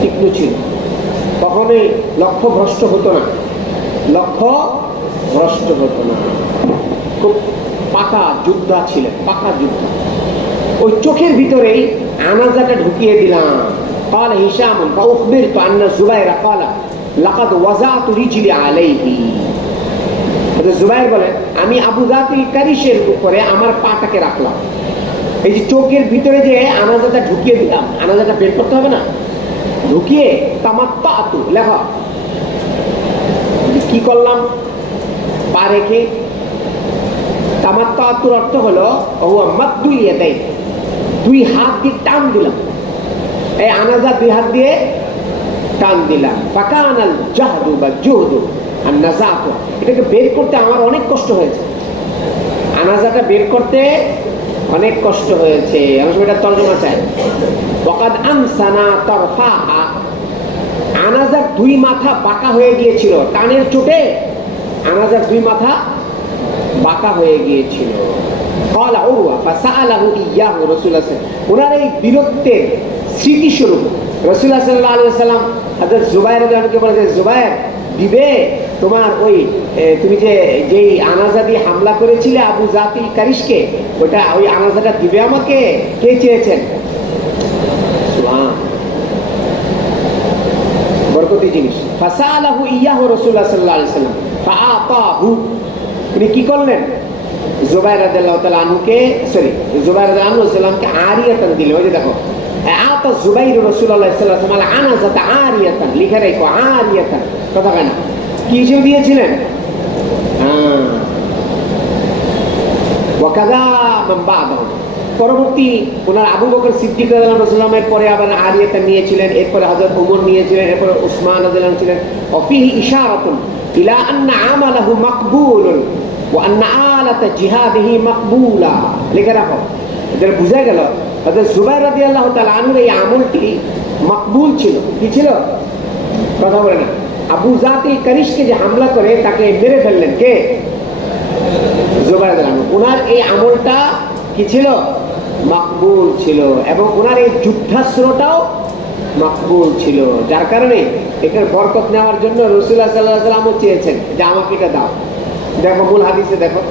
তীক্ষ্ণ ছিল। কখনোই লক্ষ্য ভ্রষ্ট হতো না, লক্ষ্য ভ্রষ্ট হতো না। খুব পাকা যোদ্ধা ছিলেন, পাকা যোদ্ধা। ওই চোখের ভিতরেই আনাজাটা ঢুকিয়ে দিলাম। قال هشام فأخبرت أن الزبير قال لقد وضعت رجلي عليه। জুবাইর বলেন আমি আবু যাতিল কারিশের উপরে আমার পাটাকে রাখলাম। এই যে চোখের ভিতরে যে আনাজাটা ঢুকিয়ে দিলাম, আনাজাটা বের করতে হবে না, ঢুকিয়ে তামাত্তাতু, লেখা কি করলাম? পা রেখে তামাত্তাতুর অর্থ হলো হুয়া মাদ্দুল ইয়াদাইন, দুই হাত দিয়ে টান দিলাম, এই আনাজা দুই হাত দিয়ে টান দিলাম। ফাকানাল জাহদু বা জুহদু আর নাজাতু, এটাকে বের করতে আমার অনেক কষ্ট হয়েছে, আনাজাটা বের করতে অনেক কষ্ট হয়েছে। আমি এটা তর্জমা চাই। ওয়াকাদ আমসানা তারফাহা, আনাজার দুই মাথা বাঁকা হয়ে গিয়েছিল, টানের চোটে আনাজার দুই মাথা বাঁকা হয়ে গিয়েছিল। ক্বালা উরওয়া ফাসাআলাহু ইয়াহু রাসূলুল্লাহ, ওনার এই বীরত্বের স্মৃতিস্বরূপ রাসূলুল্লাহ সাল্লাল্লাহু আলাইহি ওয়াসাল্লাম হযরত জুবায়ের রাদিয়াল্লাহু আনহুকে বলেছে, জুবায়ের দিবে তোমার ওই তুমি যে যেই আনাজা দিয়ে হামলা করেছিলে আবু জাতিল কারিশকে, ওটা ওই আনাজাটা দিবে আমাকে? কে চেয়েছেন? সুবহান, বরকতি জিনিস। ফাসাআলাহু ইয়াহু রাসূলুল্লাহ সাল্লাল্লাহু আলাইহি ওয়াসাল্লাম ফাআতাহু, তিনি কি করলেন? জুবায়ের রাদিয়াল্লাহু তাআলা আনহুকে, সরি জুবায়ের রাদিয়াল্লাহু আনহু সাল্লামকে আরিয়াতান দিলেন। ওই যে দেখো আতা জুবাইর রাসূলুল্লাহ সাল্লাল্লাহু আলাইহি ওয়াসাল্লাম আনাজাতা আরিয়াতান, লিখে রাখো আরিয়াতান, কথা কেন কি হিসেবে দিয়েছিলেন? ওয়াকাযা মান বা'দাহু, পরবর্তী ওনার আবু বকর সিদ্দিক রাদিয়াল্লাহু আনহু পরে আবার আরিয়াতান নিয়েছিলেন, এরপরে হযরত ওমর নিয়েছিলেন, এরপরে উসমান রাদিয়াল্লাহু আনহু ছিলেন। ওয়াফিহি ইশারাতুন ইলা আন্না আমালাহু মাকবুলুন ওয়া আন্না আলাতা জিহাদিহি মাকবুলা, লিখে রাখো। এটা বুঝা গেল হযরত জুবাইর রাদিয়াল্লাহু তাআলা আনহুর এই আমলটি মাকবুল ছিল। কি ছিল? কথা বলে না। আবু জাতিল কারিশকে যে হামলা করে তাকে মেরে ফেললেন কে? জুবাইর রাদিয়াল্লাহু আনহু। ওনার এই আমলটা কি ছিল? মাকবুল ছিল, এবং ওনার এই যুদ্ধাস্ত্রটাও মাকবুল ছিল, যার কারণে এটার বরকত নেওয়ার জন্য রাসূলুল্লাহ সাল্লাল্লাহু আলাইহি ওয়াসাল্লাম চেয়েছেন যে আমাকে এটা দাও। দেখো মূল হাদিসে দেখো,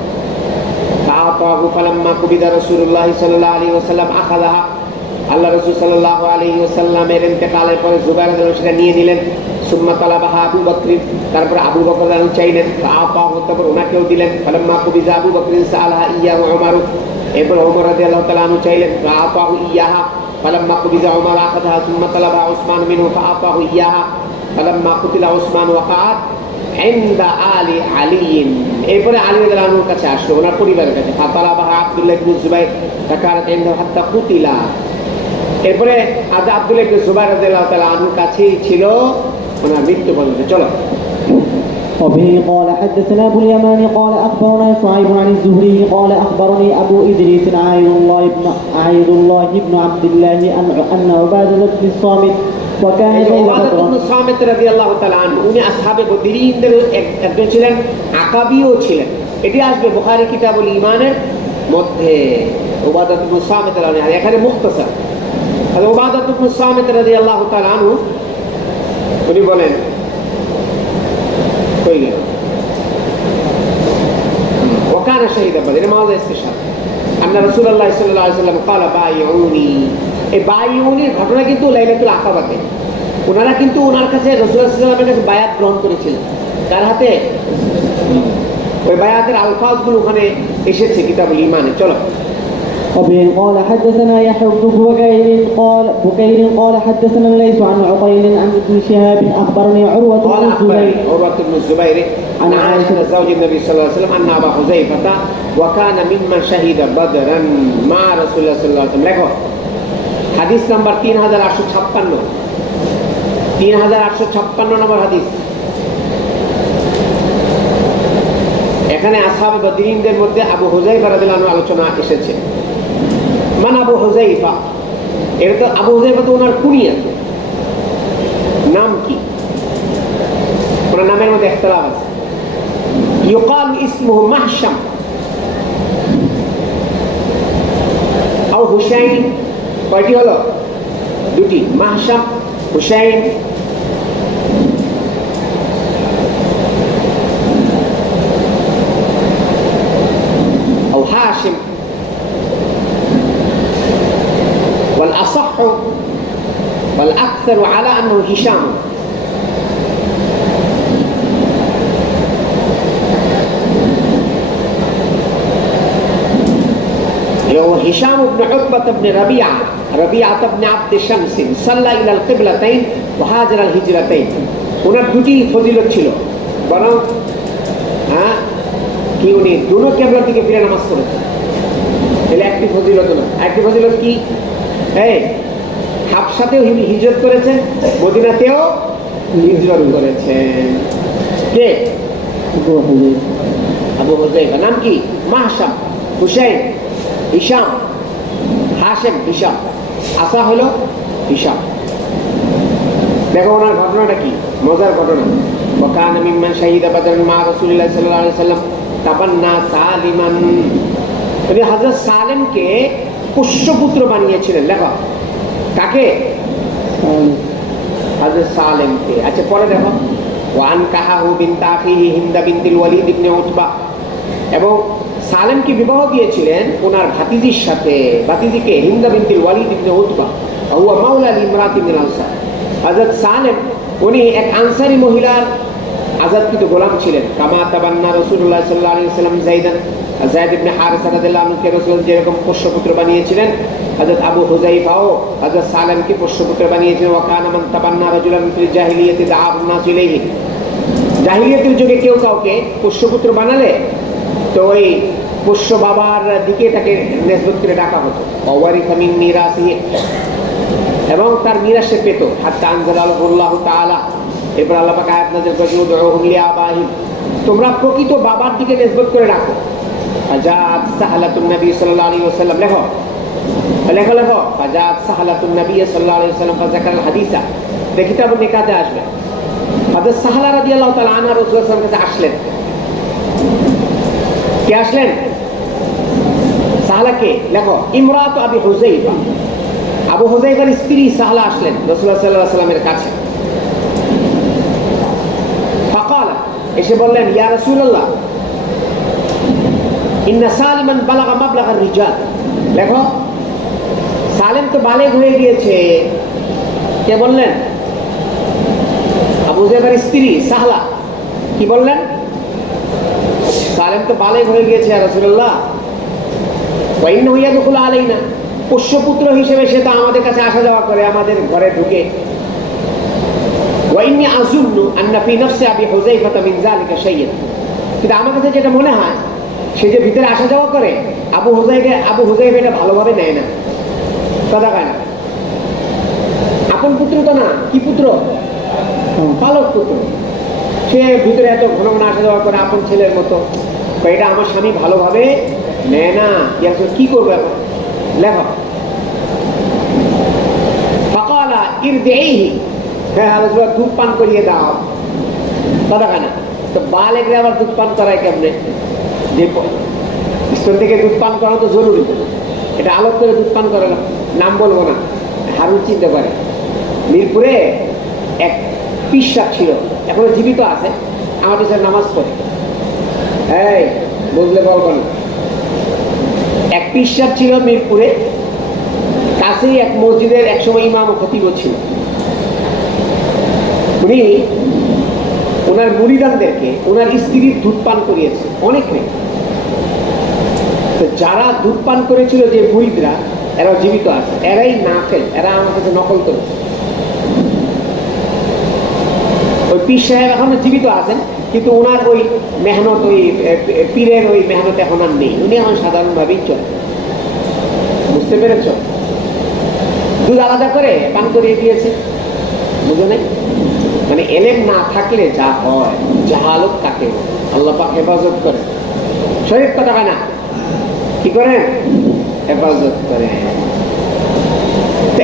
ফাআতাহু ফালাম্মা কুবিদা রাসূলুল্লাহ সাল্লাল্লাহু আলাইহি ওয়াসাল্লাম আখাযাহা, আল্লাহ রাসূল সাল্লাল্লাহু আলাইহি ওয়াসাল্লামের ইন্তেকালের পরে জুবাইর রাদিয়াল্লাহু আনহু সেটা নিয়ে নিলেন। সুম্মা তালাবাহা আবু বকর, তারপরে আবু বকর রাদিয়াল্লাহু আনহু চাইলেন, ফাআতাহু, তারপর ওনাকেও দিলেন। ফালাম্মা কুবিদা আবু বকর সাআলাহা ইয়াহু ওমর, এরপর ওমর রাদিয়াল্লাহু তাআলা আনহু চাইলেন, ফাআতাহু ইয়াহা। ফালাম্মা কুবিদা ওমর আখাযাহা সুম্মা তালাবাহা উসমান মিনহু ফাআতাহু ইয়াহা। ফালাম্মা কুতিলা উসমান ওয়াকাত ইনদা আলী আলীন, এরপরে আলী রাদিয়াল্লাহু আনহুর কাছে আসলো, ওনার পরিবারের কাছে। ফাতালাবাহা আব্দুল্লাহ ইবনে জুবাইর ফাকারাত ইনদাহু হাত্তা কুতিলা, এরপরে আব্দুল্লাহ ইবনে জুবাইর রাদিয়াল্লাহু তাআলা আনহুর কাছেই ছিল ওনার মৃত্যু পর্যন্ত। চলো। وبه قال حدثنا ابو اليمان قال اخبرنا شعيب عن الزهري قال اخبرني ابو ادريس عايد الله بن عبد الله ان عباده بن الصامت وكان উবাদাহ ইবনে সামিত রাদিয়াল্লাহু তাআলা আনহু, উনি আসহাবে বদরিনদের একজন ছিলেন, আকাবিও ছিলেন। এটি আসবে বুখারী কিতাবুল ঈমানের মধ্যে। উবাদাহ ইবনে সামিত রাদিয়াল্লাহু আনহু, এখানে মুখতাসার। তাহলে উবাদাহ ইবনে সামিত রাদিয়াল্লাহু তাআলা আনহু উনি বলেন, কই গেল? وكان شهيدا بدر، মাওলা ইস্তিশাদ। আন্না রাসূলুল্লাহ সাল্লাল্লাহু আলাইহি ওয়াসাল্লাম قال بايعوني, এই বায়উনির ঘটনা কিন্তু লাইলাতুল আকাবাতে। ওনারা কিন্তু ওনার কাছে রাসূলুল্লাহ সাল্লাল্লাহু আলাইহি ওয়াসাল্লামের কাছে বায়াত গ্রহণ করেছিলেন। তার হাতে ওই বায়াতের আলফাজগুলো ওখানে এসেছে কিতাবুল ঈমানে। চলো। وبه قال حدثنا يحيى بن بكير قال حدثنا الليث عن عقيل عن ابن شهاب اخبرني عروه بن الزبير بن الزبير عن عائشه زوج النبي صلى الله عليه وسلم ان ابا حذيفه وكان ممن شهد بدرا مع رسول الله صلى الله عليه وسلم। দেখো হাদিস নাম্বার 3856, 3856 নম্বর হাদিস। এখানে আসহাবে বদরিনদের মধ্যে আবু হুযায়ফা রাদিয়াল্লাহু আনহু আলোচনা এসেছে। মান আবু হুযায়ফা, এর তো আবু হুযায়ফা তো ওনার কুনিয়া, নাম কি? ওনার নামের মধ্যে ইখতিলাফ আছে। ইউকাল ইসমুহু মাহশাম আও হুসাইন। কয়টি হলো? দুটি, মাহশাম, হুসাইন। أو هاشم، والأصح والأكثر على أنه هشام। هو هشام بن عتبة بن ربيعة بن عبد شمس صلى إلى القبلتين وهاجر الهجرتين। ওনার দুটি ফজিলত ছিল, বরং কি উনি দুনো কেবলার দিকে ফিরে নামাজ পড়েছেন। তাহলে একটি ফজিলত না, আরেকটি ফজিলত কি? এই হাবশাতেও হিজরত করেছেন, মদিনাতেও হিজরত করেছেন। কে? আবু হুযায়ফা। নাম কি? মাহশাম, হুসাইন, হিশাম, হাশেম, হিশাম। আসা হলো হিশাম। দেখো ওনার ঘটনাটা কি মজার ঘটনা। ওয়াকান মিম্মান শাহিদা বাদরান মা রাসূলুল্লাহ সাল্লাল্লাহু আলাইহি ওয়াসাল্লাম তাবান্না সালিমান। উনি হযরত সালেমকে পুষ্যপুত্র বানিয়েছিলেন। লেখো কাকে? হযরত সালেমকে। আচ্ছা পরে দেখো ওয়ান কাহাহু বিনত আখিহি হিন্দা বিনতুল ওয়ালিদ ইবনে উতবা। এবং সালেমকে বিবাহ দিয়েছিলেন ওনার ভাতিজির সাথে। ভাতিজিকে? হিন্দা বিনতুল ওয়ালিদ ইবনে উতবা। হুয়া মাওলা লিমরাতিন মিনাল আনসার। হযরত সালেম উনি এক আনসারী মহিলার আজাদকৃত গোলাম ছিলেন। কামা তাবান্না রাসূলুল্লাহ সাল্লাল্লাহু আলাইহি ওয়াসাল্লাম যায়েদ ইবনে হারিসা রাদিয়াল্লাহু আনহুকে রাসূল যেরকম পোষ্যপুত্র বানিয়েছিলেন, হযরত আবু হুযায়ফাও হযরত সালেমকে পোষ্যপুত্র বানিয়েছিলেন। ওয়া কানা মান তাবান্না রাজুলান ফিল জাহিলিয়াতি দাআহু নাস ইলাইহি। জাহিলিয়াতের যুগে কেউ কাউকে পোষ্যপুত্র বানালে তো ওই পোষ্য বাবার দিকে তাকে নিসবত করে ডাকা হতো। ওয়ারিসা মিন মিরাসিহি, এবং তার মিরাস সে পেত। হাত্তা আনজালাল্লাহু তাআলা, এরপর আল্লাহ পাক আয়াত নাযিল করেছেন উদউহুম লিআবাইহিম, তোমরা প্রকৃত বাবার দিকে নিসবত করে রাখো। ফাজাত সাহালাতুন নবী সাল্লাল্লাহু আলাইহি ওয়াসাল্লাম। লেখো লেখো লেখো ফাজাত সাহালাতুন নবী সাল্লাল্লাহু আলাইহি ওয়াসাল্লাম ফাযাকারাল হাদিসা। কিতাব নিকাতে আসবে। হযরত সাহালা রাদিয়াল্লাহু তাআলা আনহা রাসূলুল্লাহ সাল্লাল্লাহু আলাইহি ওয়াসাল্লামের কাছে আসলেন। কে আসলেন? সাহালা কে? লেখো ইমরাত আবি হুযায়ফা। আবু হুযায়ফার স্ত্রী সাহালা আসলেন রাসূলুল্লাহ সাল্লাল্লাহু আলাইহি ওয়াসাল্লামের কাছে। ফাকাল, এসে বললেন ইয়া রাসূলুল্লাহ ইন্না সালিমান বালাগা মাবলাগার রিজাল। দেখো সালেম তো বালেগ হয়ে গিয়েছে। কে বললেন? আবু হুযায়ফার স্ত্রী সাহলা। কি বললেন? সালেম তো বালেগ হয়ে গিয়েছে ইয়া রাসূলুল্লাহ। ওয়া ইন্নাহু ইয়াদখুলু আলাইনা, পোষ্যপুত্র হিসেবে সে তো আমাদের কাছে আসা যাওয়া করে, আমাদের ঘরে ঢুকে। ওয়া ইন্নী আযুন্নু আন্না ফি নাফসি আবি হুযায়ফা মিন যালিকা শাই'আন, কিন্তু আমার কাছে যেটা মনে হয় সে যে ভিতরে আসা যাওয়া করে, আবু হুযায়ফা এটা ভালোভাবে নেয় না, কথা কয় না। আপন পুত্র তো না, কি পুত্র? পালক পুত্র। সে ভিতরে এত ঘন ঘন আসা যাওয়া করে আপন ছেলের মতো। এটা আমার স্বামী ভালোভাবে নেয় না। কি করবো এখন? লেখো ফাকালা ইরদিহি, হ্যাঁ রাসূলুল্লাহ দুধ পান করিয়ে দাও, কথা কয় না। তো বালেগরে আবার দুধ পান করায় কেমনে? যে স্তন থেকে দুধ পান করা তো জরুরি, এটা আলোক করে দুধ পান করে না। নাম বলবো না, হারুন চিনতে পারে। মিরপুরে এক পিসাব ছিল, এখনো জীবিত আছে, আমাদের সাথে নামাজ পড়ে। এই বুঝলে বলবো না। এক পিসাব ছিল মিরপুরে, কাছেই এক মসজিদের একসময় ইমাম ও খতিব ছিল। উনি ওনার মুরিদানদেরকে ওনার স্ত্রীর দুধ পান করিয়েছে অনেক নেই। যারা দুধ পান করেছিল, যে মুরিদরা, এরাও জীবিত আছে, এরাই নাকেল, এরা আমার কাছে নকল করেছে। ওই পীর সাহেব এখনো জীবিত আছেন, কিন্তু ওনার ওই মেহনত, ওই পীরের ওই মেহনত এখন আর নেই। উনি এখন সাধারণভাবেই চলে। বুঝতে পেরেছ? দুধ আলাদা করে পান করিয়ে দিয়েছে, বুঝো নাই? মানে এলেম না থাকলে যা হয়, জাহালত তাকে আল্লাহ পাক হেফাজত করে। শরীর কথা কয় না, কি করেন? হেফাজত করে।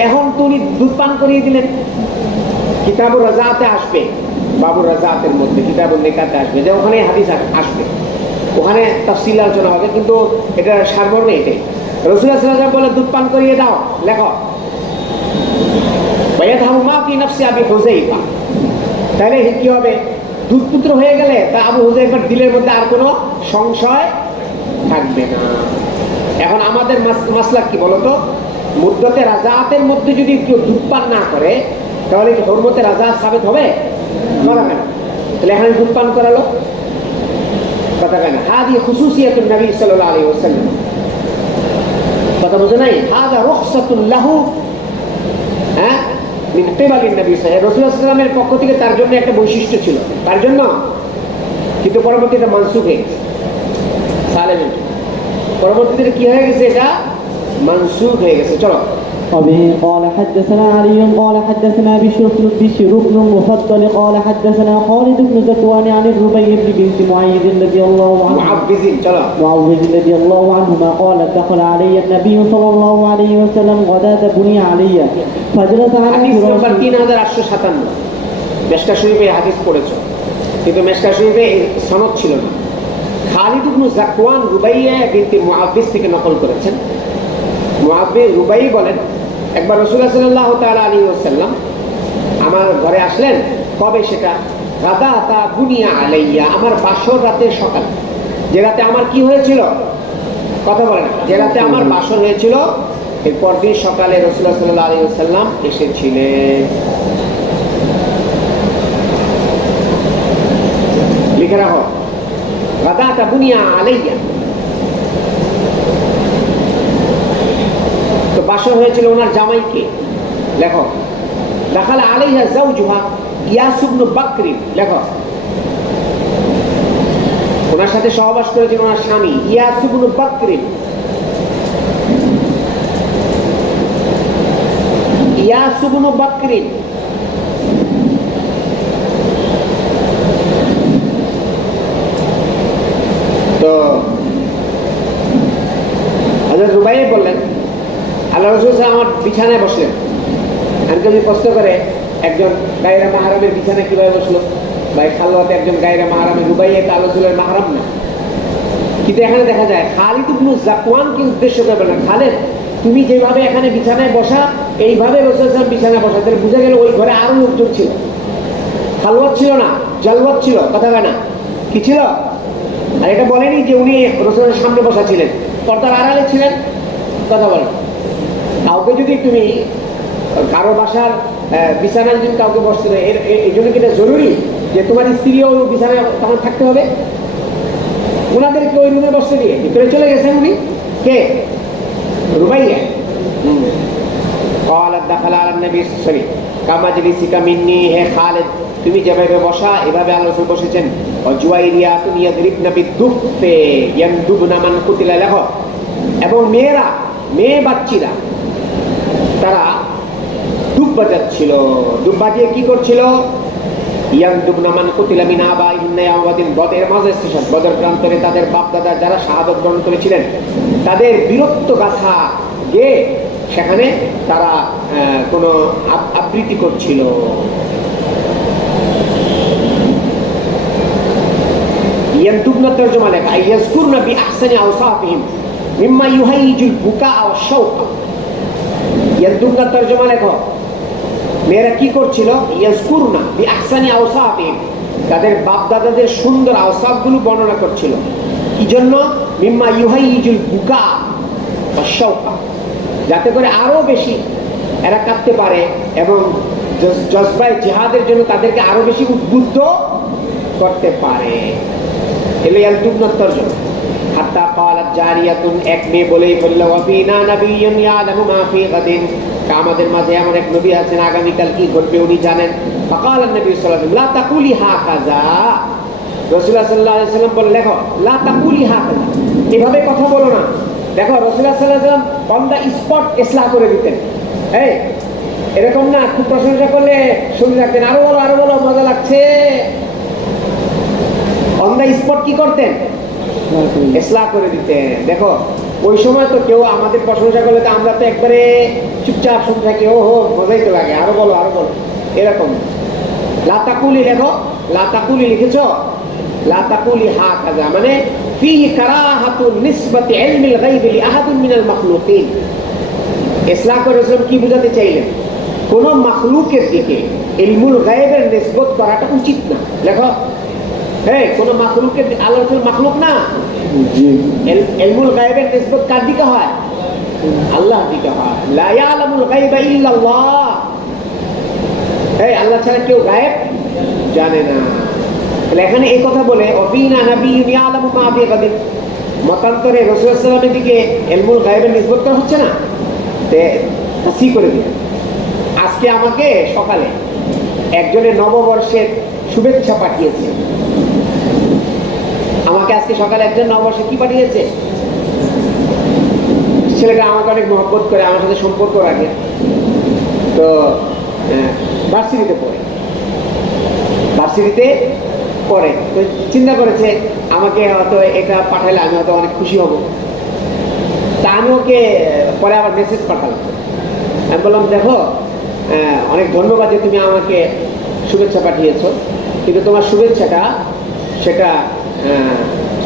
এখন তুমি দুধ পান করিয়ে দিলেন। কিতাবুর রাজাতে আসবে, বাবুর রাজাতের মধ্যে কিতাবুল নিকাতে আসবে, যে ওখানে হাদিস আসবে, ওখানে তাফসীল আলোচনা হবে, কিন্তু এটা সারমর্ম এটাই। রাসূলুল্লাহ সাল্লাল্লাহু আলাইহি ওয়াসাল্লাম বলে দুধ পান করিয়ে দাও। লেখো ওয়ায়াদহাবু মা ফি নাফসি আবি হুযায়ফা। তাহলে কি হবে? দুধ পুত্র হয়ে গেলে তা আবু হুযায়ফার দিলের মধ্যে আর কোনো সংশয় থাকবে না। এখন আমাদের মাসলাক কি বলতো? মুদ্দতে রাজাতের মধ্যে যদি কেউ দুধ পান না করে, তাহলে কি হরমতে রাজাত সাবেত হবে? করাবে না। তাহলে এখানে দুধ পান করালো, কথা কেন? হাদি খুসুসিয়াতুন নবী সাল্লাল্লাহু আলাইহি ওয়াসাল্লাম, কথা বুঝো নাই? হাদা রুখসাতুন লাহু, হ্যাঁ, মিন কিবালিন নবী সাল্লাল্লাহু আলাইহি ওয়াসাল্লামের পক্ষ থেকে তার জন্য একটা বৈশিষ্ট্য ছিল, তার জন্য, কিন্তু পরবর্তীতে মানসুখ হয়ে গেছে। সালেমের যুগ। পরবর্তীতে কি হয়ে গেছে? এটা মানসুখ হয়ে গেছে। চলো। وبه قال حدثنا علي قال حدثنا بشر بن المفضل قال حدثنا خالد بن زكوان عن الربيع بنت معيذ رضي الله عنه মুআব্বিজিন। চলো। معوذ رضي الله عنهما قالت دخل علي النبي صلى الله عليه وسلم غداة بني علي فجلس على হাদিস নাম্বার فراشه 3857। মেশকা শরীফে এই হাদিস পড়েছো, কিন্তু মেশকা শরীফে এই সনদ ছিল না। খালিদ ইবনে যাকওয়ান রুবাইয়া বিনতে মুআব্বিজ থেকে নকল করেছেন। রুবাই বলেন, একবার রাসূলুল্লাহ সাল্লাল্লাহু তাআলা আলাইহি ওয়াসাল্লাম আমার ঘরে আসলেন। কবে সেটা? গাদাতা বুনিয়া আলাইয়া, আমার বাসর রাতের সকাল। যে রাতে আমার কি হয়েছিল? কথা বলেন। যে রাতে আমার বাসর হয়েছিল, এর পরদিন সকালে রাসূলুল্লাহ সাল্লাল্লাহু আলাইহি ওয়াসাল্লাম এসেছিলেন। লিখে রাখো, গাদাতা বুনিয়া আলাইয়া। তো বাসর হয়েছিল ওনার জামাইকে। লেখো, দাখালা আলাইহা যাওজুহা ইয়াস ইবনে বকর। লেখো, ওনার সাথে সহবাস করেছিল ওনার স্বামী ইয়াস ইবনে বকর। ইয়াস ইবনে বকর। তো হযরত রুবাই বললেন, আল্লাহ রাসূল আমার বিছানায় বসলেন। আমি প্রশ্ন করে, একজন গায়রে মাহরামের বিছানায় কিভাবে বসলো? ভাই খালওয়াতে একজন গায়রে মাহরামের, রুবাই এটা আল্লাহ রাসূলের মাহরাম না। কিন্তু এখানে দেখা যায় খালিদ ইবনে যাকওয়ানকে উদ্দেশ্য করে বলেন, খালেদ তুমি যেভাবে এখানে বিছানায় বসা, এইভাবে রাসূল সাল্লাল্লাহু বিছানায় বসা। তাহলে বোঝা গেল ওই ঘরে আরো লোকজন ছিল। খালওয়াত ছিল না, জালওয়াত ছিল। কথা হয় না? কি ছিল? আর এটা বলেনি যে উনি রাসূলের সামনে বসা ছিলেন, পর্দার আড়ালে ছিলেন। কথা বলেন। কাউকে যদি তুমি কারো বাসার বিছানায় যদি কাউকে বসতে দেয়, এই জন্য কি এটা জরুরি যে তোমার স্ত্রীও বিছানায় তখন থাকতে হবে? ওনাদেরকে ওই রুমে বসতে দিয়ে ভিতরে চলে গেছেন উনি। কে? রুবাইয়া। قالت دخل على النبي صلى الله عليه وسلم كمجلسك مني। হে খালিদ, তুমি যেভাবে বসা এভাবে আল্লাহ রাসূল বসেছেন। ওয়াজুয়াইরিয়াতুন ইয়াদরিবনা বিদুফে ইয়ানদুবনা মান কুতিলা। লেখো, এবং মেয়েরা, মেয়ে বাচ্চিরা তারা ডুব বাজাচ্ছিল। ডুব বাজিয়ে কি করছিল? ইয়ানদুবনা মান কুতিলা মিন আবাইহিন্না ইয়াওমাদিন। বদরের মাঝে স্টেশন, বদর প্রান্তরে তাদের বাপ দাদা যারা শাহাদাত বরণ করেছিলেন তাদের বীরত্ব গাথা গেয়ে সেখানে তারা কোনো আবৃত্তি করছিল। ইয়ানদুবনা তরজমা লেখা, ইয়াযকুরনা বিআহসানি আওসাফিহিম মিম্মা ইউহাইজুল বুকা ওয়া শাওকা। ইয়ানদুবনা তরজমা লেখো, মেয়েরা কি করছিল? ইয়াযকুরনা বিআহসানি আওসাফিহিম, তাদের বাপ দাদাদের সুন্দর আওসাফগুলো বর্ণনা করছিল। কি জন্য? মিম্মা ইউহাইজুল বুকা ওয়া শাওকা, যাতে করে আরো বেশি এরা কাঁদতে পারে এবং জজবায়ে জিহাদের জন্য তাদেরকে আরো বেশি উদ্বুদ্ধ করতে পারে। এলে ইয়ানদুবনা তরজমা। হাত্তা ক্বালাত জারিয়াতুন, এক মেয়ে বলেই বলল, ওয়াফিনা নাবিয়্যুন ইয়ালামু মা ফি গাদিন, আমাদের মাঝে এমন এক নবী আছেন আগামীকাল কি ঘটবে উনি জানেন। ফাকালান নবী সাল্লাল্লাহু আলাইহি ওয়াসাল্লাম লা তাকুলি হাকাযা। রাসূলুল্লাহ সাল্লাল্লাহু আলাইহি ওয়াসাল্লাম বললেন, দেখো, লা তাকুলি হাকাযা, এভাবে কথা বলো না। দেখো, রাসূলুল্লাহ সাল্লাল্লাহু আলাইহি ওয়াসাল্লাম অন দা স্পট ইসলাহ করে দিতেন। এই এরকম না, খুব প্রশংসা করলে শুনে রাখতেন, আরো বলো, আরো বলো, মজা লাগছে। অন দা স্পট কি করতেন? ইসলাহ করে দিতেন। দেখো, ওই সময় তো কেউ আমাদের প্রশংসা করলে তো আমরা তো একবারে চুপচাপ শুনে থাকি, ও হো মজাই তো লাগে, আরো বলো, আরো বলো, এরকম। লা তাকুলি, দেখো, লা তাকুলি লিখেছ, লা তাকুলি হাকাযা, মানে ফিহি কারাহাতুন নিসবাতি ইলমিল গায়ব লি আহাদিন মিনাল মাখলুকিন। ইসলাহ করে রাসূল কি বোঝাতে চাইলেন? কোন মাখলুকের দিকে ইলমুল গায়বের নিসবত করাটা উচিত না। লেখো, হ্যাঁ, কোন মাখলুকের, আল্লাহ রাসূল মাখলুক না। ইলমুল গায়বের নিসবত কার দিকে হয়? আল্লাহর দিকে হয়। লা ইয়ালামুল গায়বা ইল্লাল্লাহ। এই আল্লাহ ছাড়া কেউ গায়েব জানে না। তাহলে এখানে এই কথা বলে ওয়াফিনা নাবিয়্যুন ইয়ালামু মা ফি গাদিন, মতান্তরে রাসূল সাল্লাল্লাহু আলাইহি ওয়াসাল্লামের দিকে ইলমুল গায়বের নিসবত করা হচ্ছে না। তে তাসি করে দিন। আজকে আমাকে সকালে একজনের নববর্ষের শুভেচ্ছা পাঠিয়েছে। আমাকে আজকে সকালে একজন নববর্ষে কি পাঠিয়েছে, ছেলেটা আমাকে অনেক মহব্বত করে, আমার সাথে সম্পর্ক রাখে, তো ভার্সিটিতে পড়ে, তো চিন্তা করেছে আমাকে হয়তো এটা পাঠালে আমি হয়তো অনেক খুশি হব। তা আমি ওকে পরে আবার মেসেজ পাঠালাম, আমি বললাম দেখো অনেক ধন্যবাদ যে তুমি আমাকে শুভেচ্ছা পাঠিয়েছো, কিন্তু তোমার শুভেচ্ছাটা সেটা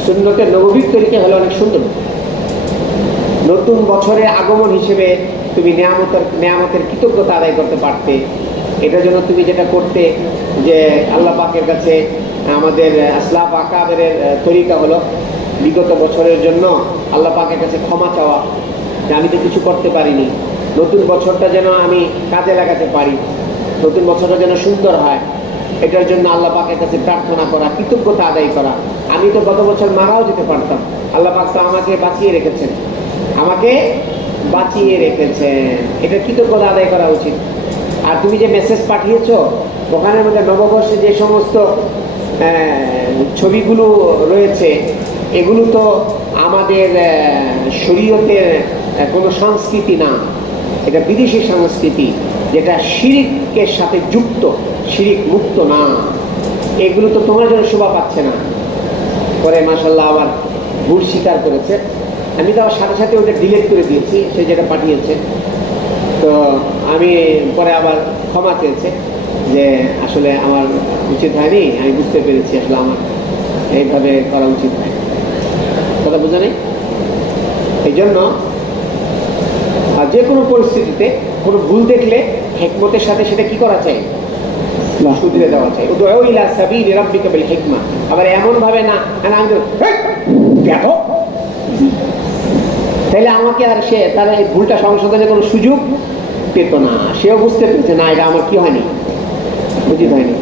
সুন্নতে নববীর তরিকে হলে অনেক সুন্দর। নতুন বছরের আগমন হিসেবে তুমি নেয়ামতের কৃতজ্ঞতা আদায় করতে পারতে। এটার জন্য তুমি যেটা করতে যে আল্লাহ পাকের কাছে আমাদের আসলাফ আকাবের তরিকা হলো বিগত বছরের জন্য আল্লাহ পাকের কাছে ক্ষমা চাওয়া, যে আমি তো কিছু করতে পারিনি, নতুন বছরটা যেন আমি কাজে লাগাতে পারি, নতুন বছরটা যেন সুন্দর হয়, এটার জন্য আল্লাহ পাকের কাছে প্রার্থনা করা, কৃতজ্ঞতা আদায় করা। আমি তো গত বছর মারাও যেতে পারতাম, আল্লাহ পাক তো আমাকে বাঁচিয়ে রেখেছেন, এটা কৃতজ্ঞতা আদায় করা উচিত। আর তুমি যে মেসেজ পাঠিয়েছো ওখানের মধ্যে নববর্ষে যে সমস্ত ছবিগুলো রয়েছে এগুলো তো আমাদের শরীয়তের কোনো সংস্কৃতি না, এটা বিদেশি সংস্কৃতি, যেটা শিরিকের সাথে যুক্ত, শিরিক মুক্ত না। এগুলো তো তোমার জন্য শোভা পাচ্ছে না। পরে মাশাআল্লাহ আবার ভুল স্বীকার করেছে, আমি তো আবার সাথে সাথে ওটা ডিলিট করে দিয়েছি, সে যেটা পাঠিয়েছে। তো আমি পরে আবার ক্ষমা চেয়েছে যে আসলে আমার উচিত হয়নি, আমি বুঝতে পেরেছি আসলে আমার এইভাবে করা উচিত হয়, কথা বোঝা নেই। এই জন্য যে কোনো পরিস্থিতিতে কোনো ভুল দেখলে হিকমতের সাথে সেটা কি করা চাই, শুধরে দেওয়া চাই। উদউ ইলা সাবিলি রাব্বিকা বিল হিকমা, আবার এমন ভাবে না আমি দেখো, তাহলে আমাকে আর সে তার এই ভুলটা সংশোধনের কোনো সুযোগ পেত না। সেও বুঝতে পেরেছে না এটা আমার কি হয়নি, উচিত হয়নি,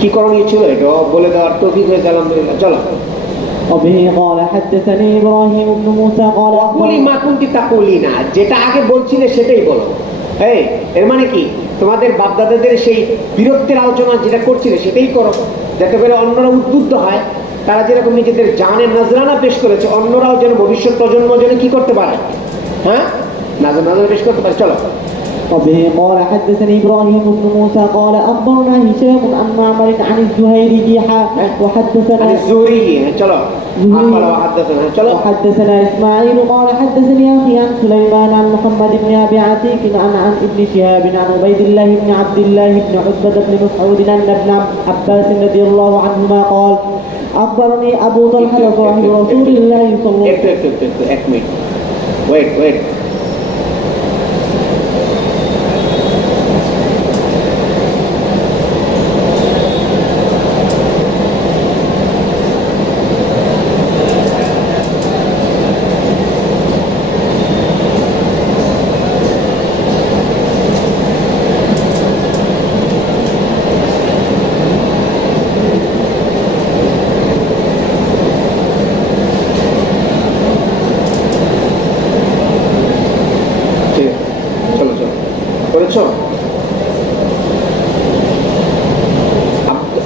কি করণীয় ছিল এটা বলে দেওয়ার তৌফিক হয়েছে আলহামদুলিল্লাহ। চলো। وبه قال حدثني إبراهيم بن موسى قال মা কুনতি তাকুলিনা, যেটা আগে বলছিলে সেটাই বলো। এই এর মানে কি, তোমাদের বাপদাদাদের সেই বীরত্বের আলোচনা যেটা করছিলে সেটাই করো, যাতে করে অন্যরা উদ্বুদ্ধ হয়। তারা যেরকম নিজেদের জানের নজরানা পেশ করেছে, অন্যরাও যেন ভবিষ্যৎ প্রজন্ম যেন কি করতে পারে, হ্যাঁ নজরানা পেশ করতে পারে। চলো। وبه قال حدثني إبراهيم بن موسى قال أخبرنا هشام عن معمر عن الزهيري وحدثنا الزهري চলো وحدثنا إسماعيل قال حدثني أخي عن سليمان عن محمد بن أبي عتيق عن ابن شهاب عن عبيد الله بن عبد الله بن عتبة بن مسعود أن ابن عباس رضي الله عنهما قال أخبرني أبو طلحة صاحب رسول الله صلى الله عليه وسلم. Wait.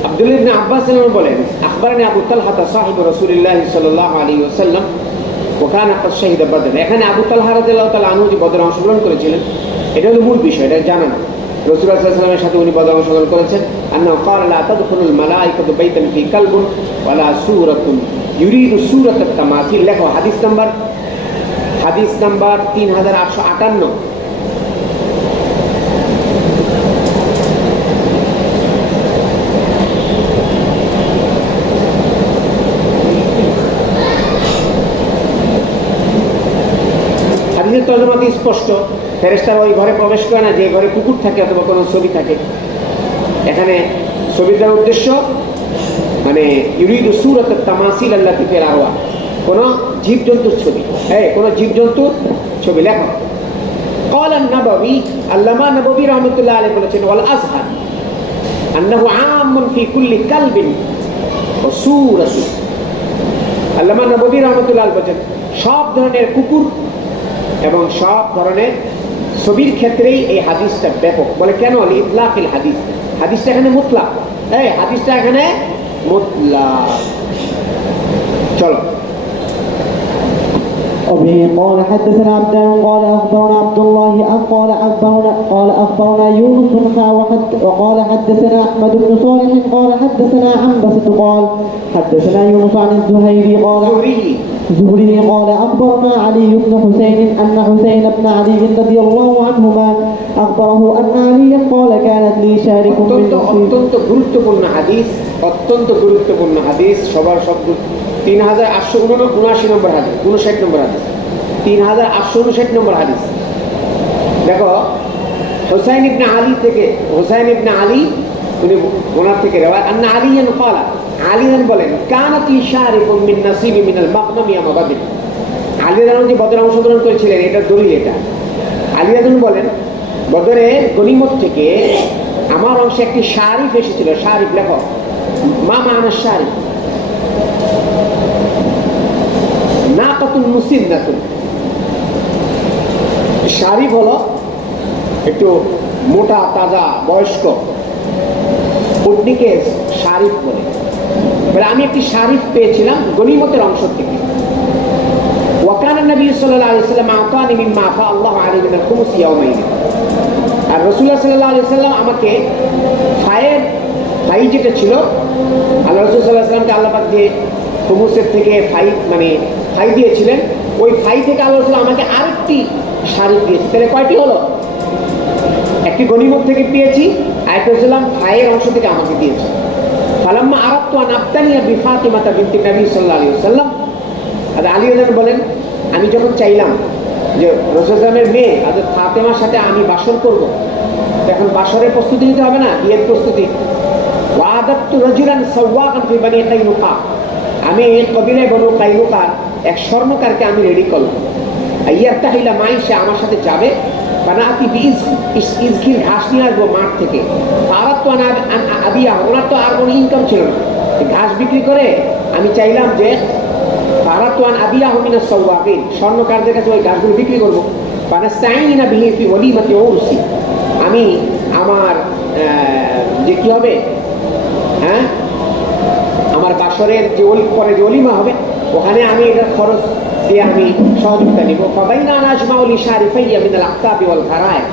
আব্দুল্লাহ ইবনে আব্বাস বলেন আখবারনি আবু তালহা সাহিব রাসূলুল্লাহ সাল্লাল্লাহু আলাইহি ওয়াসাল্লাম ওয়া কানা ক্বাদ শাহিদা বদর। এখানে আবু তালহা রাদিয়াল্লাহু তাআলা আনহু যে বদরে অংশগ্রহণ করেছিলেন এটা হলো মূল বিষয়, এটা জানা না। রাসূলুল্লাহ সাল্লাল্লাহু আলাইহি ওয়াসাল্লামের সাথে উনি বদরে অংশগ্রহণ করেছেন। আন্নাহু ক্বালা লা তাদখুলুল মালাইকাতু বাইতান ফি কালবুন ওয়া লা সূরাতুন ইউরিদু সূরাতাত তামাসিল। লেখো হাদিস নাম্বার 3858। তর্জমাতে স্পষ্ট, ফেরেশতারা ওই ঘরে প্রবেশ করে না যে ঘরে কুকুর থাকে অথবা কোনো ছবি থাকে। এখানে ছবি দেওয়ার উদ্দেশ্য মানে ইউরিদু সূরাতাত তামাসিল আল্লাতী ফিল আরওয়াহ, কোন জীবজন্তুর ছবি, কোন জীবজন্তুর ছবি লেখা। قال النبوي আল্লামা নববী রাহমাতুল্লাহ আলাইহি বলেছেন ওয়াল আযহার আন্নাহু আম্মুন ফি কুল্লি কালবিন ওয়া সূরাতিন। আল্লামা নববী রাহমাতুল্লাহ আলাইহি বলেছেন সব ধরনের কুকুর এবং সব ধরনের ছবির ক্ষেত্রেই এই হাদিসটা ব্যাপক। বলে কেন? ইতলাকিল হাদিস, হাদিসটা এখানে মুতলাক, হাদিসটা এখানে মুতলাক। চলো। وبه قال حدثنا عبدان قال اخبرنا عبد الله قال اخبرنا يونس وقال حدثنا احمد بن صالح قال حدثنا عنبسة قال حدثنا يونس عن الزهيري قال زهري قال اخبرنا علي بن حسين ان حسين بن علي رضي الله عنهما اخبره ان علي قال كانت لي شارك অত্যন্ত গুরুত্বপূর্ণ হাদিস, অত্যন্ত গুরুত্বপূর্ণ হাদিস, সবার শব্দ 3879 নম্বর হাদিস, 59 নম্বর হাদিস, 3859 নম্বর হাদিস। দেখো, হুসাইন ইবনে আলী থেকে, হুসাইন ইবনে আলী উনি ওনার থেকে রিওয়ায়াত, আন্না আলিয়ান ক্বালা, আলিয়ান বলেন কানাত লি শারিকুম মিন নাসিবি মিনাল মাগনাম ইয়ামা বদর। আলী রাদিয়াল্লাহু যে বদরে অংশগ্রহণ করেছিলেন, এটা দলিল। এটা আলী রাদিয়াল্লাহু বলেন বদরে গনিমত থেকে আমার অংশে একটি শারিফ এসেছিল। শারিফ লেখো, মা মানা শারিফ? নাকাতুন মুসিন্নাতুন। শারিফ হলো একটু মোটা তাজা বয়স্ক উটনিকে শারিফ বলে। আমি একটি শারিফ পেয়েছিলাম গনিমতের অংশ থেকে। ওয়াকান নবী সাল্লাল্লাহু আলাইহি ওয়াসাল্লাম আতানি মিম্মা আতা আল্লাহু আলাইহি মিনাল খুমুস ইয়াওমাইন। আর রাসূলুল্লাহ সাল্লাল্লাহু আলাইহি ওয়াসাল্লাম আমাকে ফাই যেটা ছিল, আল্লাহ রাসূল সাল্লাল্লাহু আলাইহি ওয়াসাল্লামকে আল্লাহ পাক যে খুমুসের থেকে ফাই দিয়েছিলেন, ওই ফাই থেকে আল্লাহ রাসূল আমাকে আরেকটি শারিফ দিয়েছে। তাহলে কয়টি হলো? একটি গনিমত থেকে পেয়েছি, আরেকটা হলাম ফাইয়ের অংশ থেকে আমাকে দিয়েছে। ফালাম্মা আরাদতু আন আবতানিয়া বিফাতিমা বিনতি নবী সাল্লাল্লাহু আলাইহি ওয়াসাল্লাম। আর আলী রাদিয়াল্লাহু বলেন আমি যখন চাইলাম যে রাসূল সাল্লাল্লাহু মেয়ে হযরত ফাতেমার সাথে আমি বাসর করব, এখন বাসরের প্রস্তুতি নিতে হবে না, বিয়ের প্রস্তুতি। ওয়াদাতু রাজুলান সাওয়াকান ফি বানি কাইনুকা, আমি কবিলায় বনু কাইনুকার এক স্বর্ণকারকে আমি রেডি করলাম। ইয়ারতাহিলা মাই, সে আমার সাথে যাবে। বানাতি বীজ ইজকির ঘাস নিয়ে আসবো মাঠ থেকে। তারা তো আবিয়া, ওনার তো আর কোনো ইনকাম ছিল না, ঘাস বিক্রি করে আমি চাইলাম যে তারা তো আবিয়া হমিনা সাওয়াকিন, স্বর্ণকারদের কাছে ওই ঘাসগুলো বিক্রি করবো। বানাস্তাইনা বিহি ফি ওয়ালিমাতি উরসি, আমি আমার যে কি হবে, হ্যাঁ, আমার বাসরের যে পরে যে অলিমা হবে, ওখানে আমি এটার খরচ দিয়ে আমি সহযোগিতা নিব। ফাবাইনা নাজমাউ লি শারিফাইয়া মিনাল আক্তাবি ওয়াল খারায়।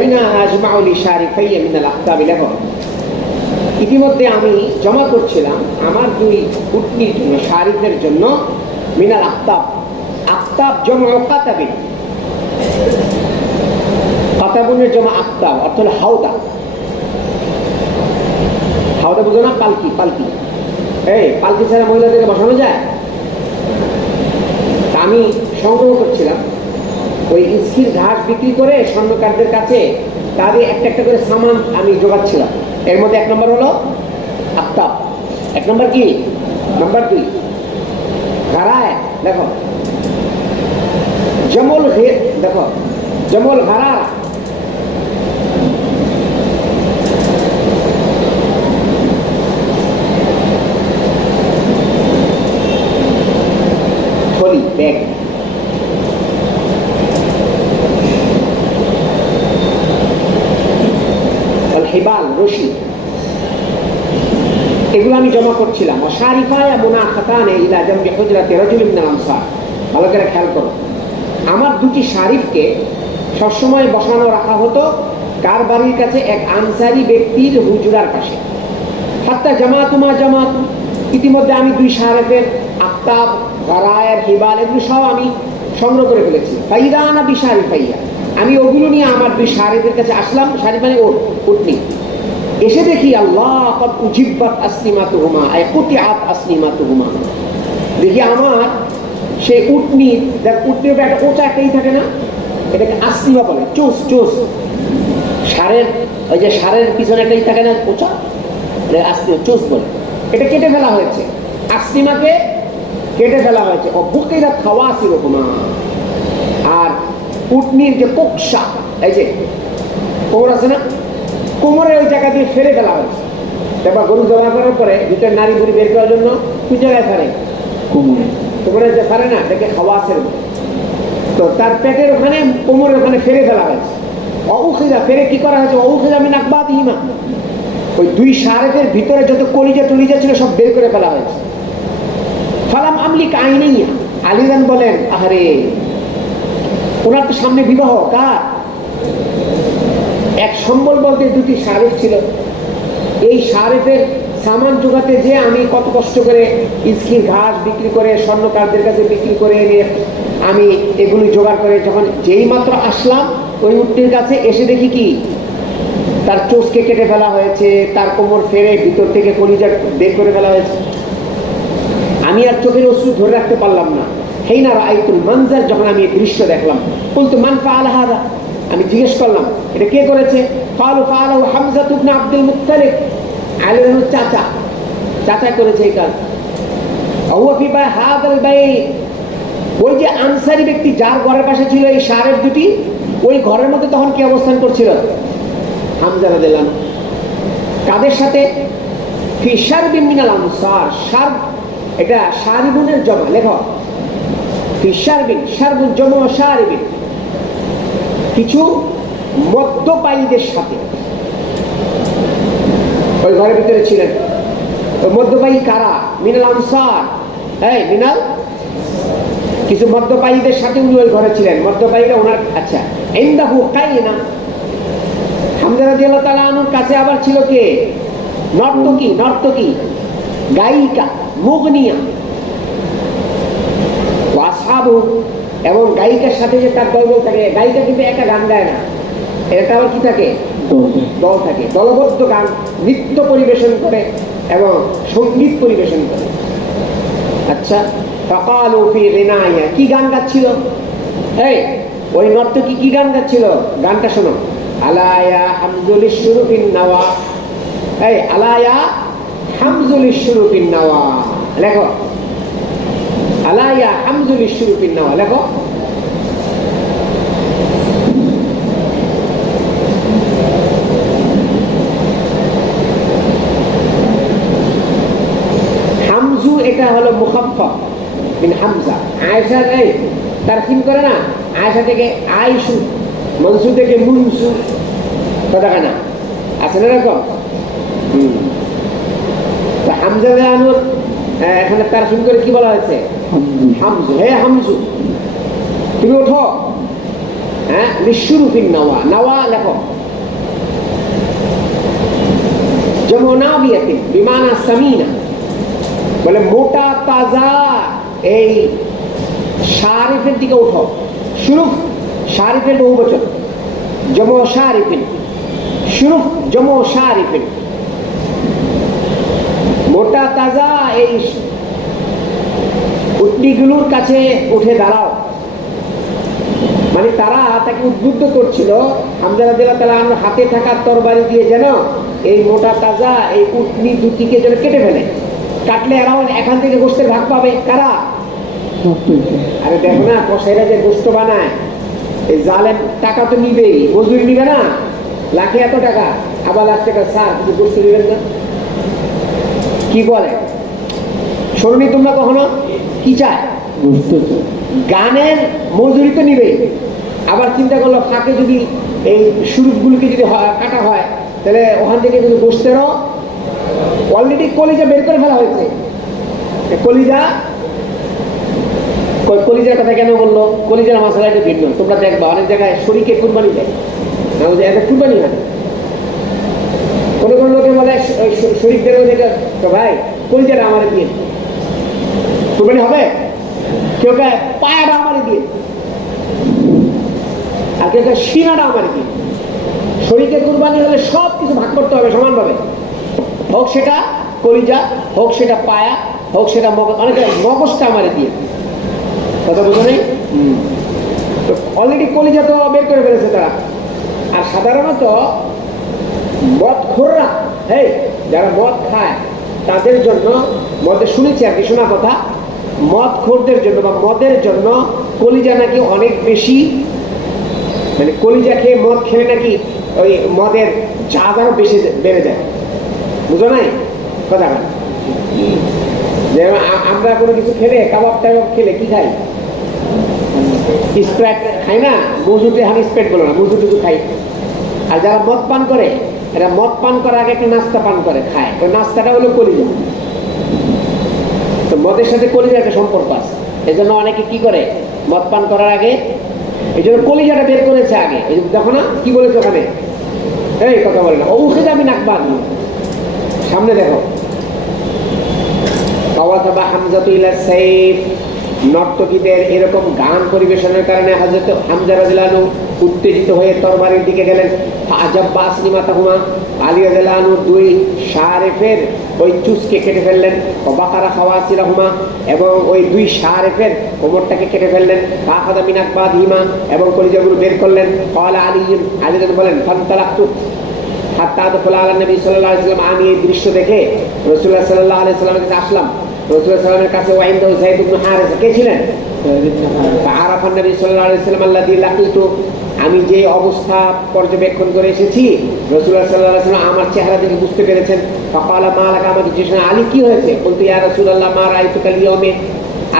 বাইনা আজমাউ লিশারিফাইয়া মিনাল আখতাবি, লেখো ইতিমধ্যে আমি জমা করছিলাম আমার দুই উটনির জন্য, শারিফের জন্য, মিনাল আখতাব, আখতাব জমা কাতাবি, কাতাবুনের জমা আখতাব অর্থ হলো হাওদা। হাওদা বুঝো না? পালকি, পালকি, এই পালকি ছাড়া মহিলাদেরকে বসানো যায়? তা আমি সংগ্রহ করছিলাম ওই ইস্কির ঘাস বিক্রি করে স্বর্ণকারদের কাছে, তাদের একটা একটা করে সামান আমি জোগাচ্ছিলাম। এর মধ্যে এক নম্বর হলো আফতাব, এক নম্বর কি, নম্বর 2 ঘাড়ায়, দেখো জমল, দেখো জমল ঘাড়া, থলি, ব্যাগ, হিবাল, রশি, এগুলো আমি জমা করছিলাম। শারিফায়া মুনাখাতানে ইলা জামবি হুজরাতি রাজুলিন মিনাল আনসার, ভালো করে খেয়াল করো, আমার দুটি শারিফকে সবসময় বসানো রাখা হতো কার বাড়ির কাছে? এক আনসারি ব্যক্তির হুজরার পাশে। হাত্তা জামাতুমা জামাত, ইতিমধ্যে আমি দুই শারিফের আফতাব, গারায়ের, হিবাল এগুলো সব আমি সংগ্রহ করে ফেলেছি। ফাইদানা বিশারিফাইয়া, আমি ওগুলো নিয়ে আমার দুই শারিফের কাছে আসলাম। শারিফ মানে ওট, উটনি। এসে দেখি আল্লাহ কদ উজিব্বাত আসনিমাতুহুমা, আই কুতিআত আসনিমাতুহুমা, দেখি আমার সেই উটনি, দেখ উটনির একটা ওটা একটাই থাকে না, এটাকে আসনিমা বলে, চোস, চোস, ষাঁড়ের, ওই যে ষাঁড়ের পিছনে একটাই থাকে না ওটা, এটা আসনিমা, চোস বলে। এটা কেটে ফেলা হয়েছে, আসনিমাকে কেটে ফেলা হয়েছে। ও বুকিরাত খাওয়াসিরুহুমা, আর উটনির যে কোকসা, এই যে কোমর আছে না, কোমরের ওই জায়গা দিয়ে ফেলে ফেলা হয়েছে। তারপর গরু জমা করার পরে ভিতরে নারী বুড়ি বের করার জন্য কোন জায়গায় ছাড়ে? কোমরে, কোমরে যে ছাড়ে না, এটাকে খাওয়াসের, তো তার পেটের ওখানে, কোমরের ওখানে ফেলে ফেলা হয়েছে। অউখিজা, ফেরে কি করা হয়েছে? অউখিজা মিন আকবাদিহিমা, ওই দুই শারিফের ভিতরে যত কলিজা টলিজা ছিল সব বের করে ফেলা হয়েছে। ফালাম আমলিক আইনাইয়া, আলীজান বলেন, আহারে ওনার তো সামনে বিবাহ, কার? এক সম্বল বলতে দুটি শারিফ ছিল। এই শারিফের সামান জোগাতে যে আমি কত কষ্ট করে ইস্কির ঘাস বিক্রি করে স্বর্ণকারদের কাছে বিক্রি করে এনে আমি এগুলি জোগাড় করে যখন যেই মাত্র আসলাম ওই উটটির কাছে, এসে দেখি কি তার চোষকে কেটে ফেলা হয়েছে, তার কোমর ফেরে ভিতর থেকে কলিজা বের করে ফেলা হয়েছে। আমি আর চোখের অশ্রু ধরে রাখতে পারলাম না। হেইনা রাআইতুল মানজার, যখন আমি এই দৃশ্য দেখলাম, বলতো মান ফাআল হাদা, আমি জিজ্ঞেস করলাম এটা কে করেছে? ক্বালু ফাআলাহু হামজা ইবনে আব্দুল মুত্তালিব, আলী রাদিয়াল্লাহু চাচা, চাচা করেছে এই কাজ। হুয়া ফি বাই হাদাল বাইত, ওই যে আনসারী ব্যক্তি যার ঘরের পাশে ছিল এই শারিফ দুটি, ওই ঘরের মধ্যে তখন কি অবস্থান করছিল? হামজা রাদিয়াল্লাহু আনহু। কাদের সাথে? ফি শারবিন মিনাল আনসার, শারব এটা শারিবুনের জমা, লেখো ফি শারবিন, শারবুন জমা শারিবিন, কিছু মদ্যপায়ীদের সাথে ওই ঘরের ভিতরে ছিলেন। ওই মদ্যপায়ী কারা? মিনাল আনসার, এই মিনাল, কিছু মদ্যপায়ীদের সাথে উনি ওই ঘরে ছিলেন। মদ্যপায়ীরা ওনার, আচ্ছা, ইনদাহু কাইনা, হামজা রাদিয়াল্লাহু তাআলা আনহুর কাছে আবার ছিল কে? নর্তকী, নর্তকী, গায়িকা, মুগনিয়া, ওয়াসহাবু, এবং গায়িকার সাথে যে তার দলবল থাকে। গায়িকা কিন্তু একা গান গায় না, এটা আবার কি থাকে? দল থাকে, দলবদ্ধ গান, নৃত্য পরিবেশন করে এবং সঙ্গীত পরিবেশন করে। আচ্ছা, ফাকালু ফি গিনাইয়া, কি গান গাচ্ছিল? এই ওই নর্তকী কি গান গাচ্ছিল? গানটা শোনো। আলায়া হামজুল শুরুফিন নাওয়া, এই আলায়া হামজুল শুরুফিন নাওয়া, লেখো আলায়া হামজুল শুরুফিন নাওয়া, লেখো। হামজু এটা হলো মুখাফফাফ মিন হামজা। আয়েশা এই তারকিম করে না, আয়েশা থেকে আইশু, মনসু থেকে মুনসু, কথা না আছে না এরকম? তো হামজা রাদিয়াল্লাহু আনহু এখানে তারকিম করে কি বলা হয়েছে? হামজু। হে হামজু, তুমি ওঠো, হ্যাঁ, লিশুরুফিন নাওয়া, নাওয়া লেখো যেমন নাবিয়াতিন বিমানা সামিনা, বলে মোটা তাজা। এই শারিফের দিকে উঠো, শুরুফ শারিফের বহুবচন, জমো শারিফিন, শুরুফ জমো শারিফিন, মোটা তাজা এই উটনিগুলোর কাছে উঠে দাঁড়াও। মানে তারা তাকে উদ্বুদ্ধ করছিল হামজা রাদিয়াল্লাহু তাআলা আনহুর হাতে থাকা তরবারি দিয়ে যেন এই মোটা তাজা এই উটনি দুটিকে যেন কেটে ফেলে। কাটলে এরাও এখান থেকে গোশতের ভাগ পাবে। কারা? আরে দেখো না, কসাইরা যে গোশত বানায়, এই জালেম টাকা তো নিবেই, মজুরি নিবে না, লাখে এত টাকা, আবার লাখ টাকা স্যার কিছু গোশত নিবেন না, কি বলে? শোনি তোমরা কখনো? কি চায়? গানের মজুরি তো নিবেই, আবার চিন্তা করলো ফাঁকে যদি এই শুরুগুলোকে যদি কাটা হয়, তাহলে ওখান থেকে কিন্তু গোশতেরও অলরেডি কলিজা বের করে ফেলা হয়েছে। কলিজার কথা কেন বললো? কলিজার মশলা একটু ভিন্ন। তোমরা দেখবা অনেক জায়গায় শরীকে কুরবানি দেয়, একটা কুরবানি হয়। কোনো কোনো লোকে বলে শরীরদের তো ভাই কলিজাটা আমার দিয়ে কুরবানি হবে, কেউ কে পায়াটা আমার দিয়ে, আর কেউ কে সিনাটা আমার দিয়ে। শরীরে কুরবানি হলে সব কিছু ভাগ করতে হবে সমানভাবে, হোক সেটা কলিজা, হোক সেটা পায়া, হোক সেটা মগজ। অনেকে মগজটা আমার দিয়ে, কথা বুঝো নেই? অলরেডি কলিজা তো বের করে ফেলেছে তারা। আর সাধারণত মদখোররা, হ্যাঁ, যারা মদ খায় তাদের জন্য, মদে শুনেছি আর কি, শোনা কথা, মদখোরদের জন্য বা মদের জন্য কলিজা নাকি অনেক বেশি, মানে কলিজা খেয়ে মদ খেলে নাকি ওই মদের জাগ আরো বেশি বেড়ে যায়। বুঝো নাই কথা? যেমন আমরা কোনো কিছু খেলে, কাবাব টাবাব খেলে কি খাই? স্প্রাইট খাই না, মজুতে হানি স্প্রাইট বলো না, মজুটুকু খাই। আর যারা মদ পান করে, এরা মদ পান করার আগে একটা নাস্তা পান করে, খায়। ওই নাস্তাটা হলো কলিজা। তো মদের সাথে কলিজার একটা সম্পর্ক আছে, এই জন্য অনেকে কি করে মদ পান করার আগে, এই জন্য কলিজাটা বের করেছে আগে। এই দেখো না কি বলেছে ওখানে, এই কথা বলে না, ও উঠে যাবি নাকবাদ, সামনে দেখো। নর্তকীদের এরকম গান পরিবেশনের কারণে হযরত হামজা রাদিয়াল্লাহু আনহু উত্তেজিত হয়ে তরবারির দিকে গেলেন। ফাজাব্বা আসলিমাতাহুমা, আলী রাদিয়াল্লাহু আনহু দুই শারেফের ওই চুসকে কেটে ফেললেন। বাকারা খাওয়াসিরাহুমা, এবং ওই দুই শারেফের কোমরটাকে কেটে ফেললেন। ফাখাদা মিন আকবাদিহিমা, এবং কলিজাগুলো বের করলেন। ক্বালা আলী, আলী বলেন, ফান্তালাকতু হাত্তা আদখুলা আলা নবী সাল্লাল্লাহু আলাইহি ওয়াসাল্লাম, আমি এই দৃশ্য দেখে রাসূলুল্লাহ সাল্লাল্লাহু আলাইহি ওয়াসাল্লামের কাছে আসলাম। রাসূলুল্লাহ সাল্লাল্লাহু আলাইহি ওয়াসাল্লামের কাছে ওয়াইন্দাহু যায়েদ ইবনে হারিসা, কে ছিলেন? ফাআরাফা নবী সাল্লাল্লাহু আলাইহি ওয়াসাল্লাম আল্লাযী লাকিতু, আমি যে অবস্থা পর্যবেক্ষণ করে এসেছি রাসূলুল্লাহ সাল্লাল্লাহু আলাইহি ওয়াসাল্লাম আমার চেহারা দেখে বুঝতে পেরেছেন। ফাকালা মা লাকা, আমাকে জিজ্ঞেস করলেন, আলী কি হয়েছে? বলতে, ইয়া রাসূলুল্লাহ মা রাআইতুকা আল-ইয়াওমা,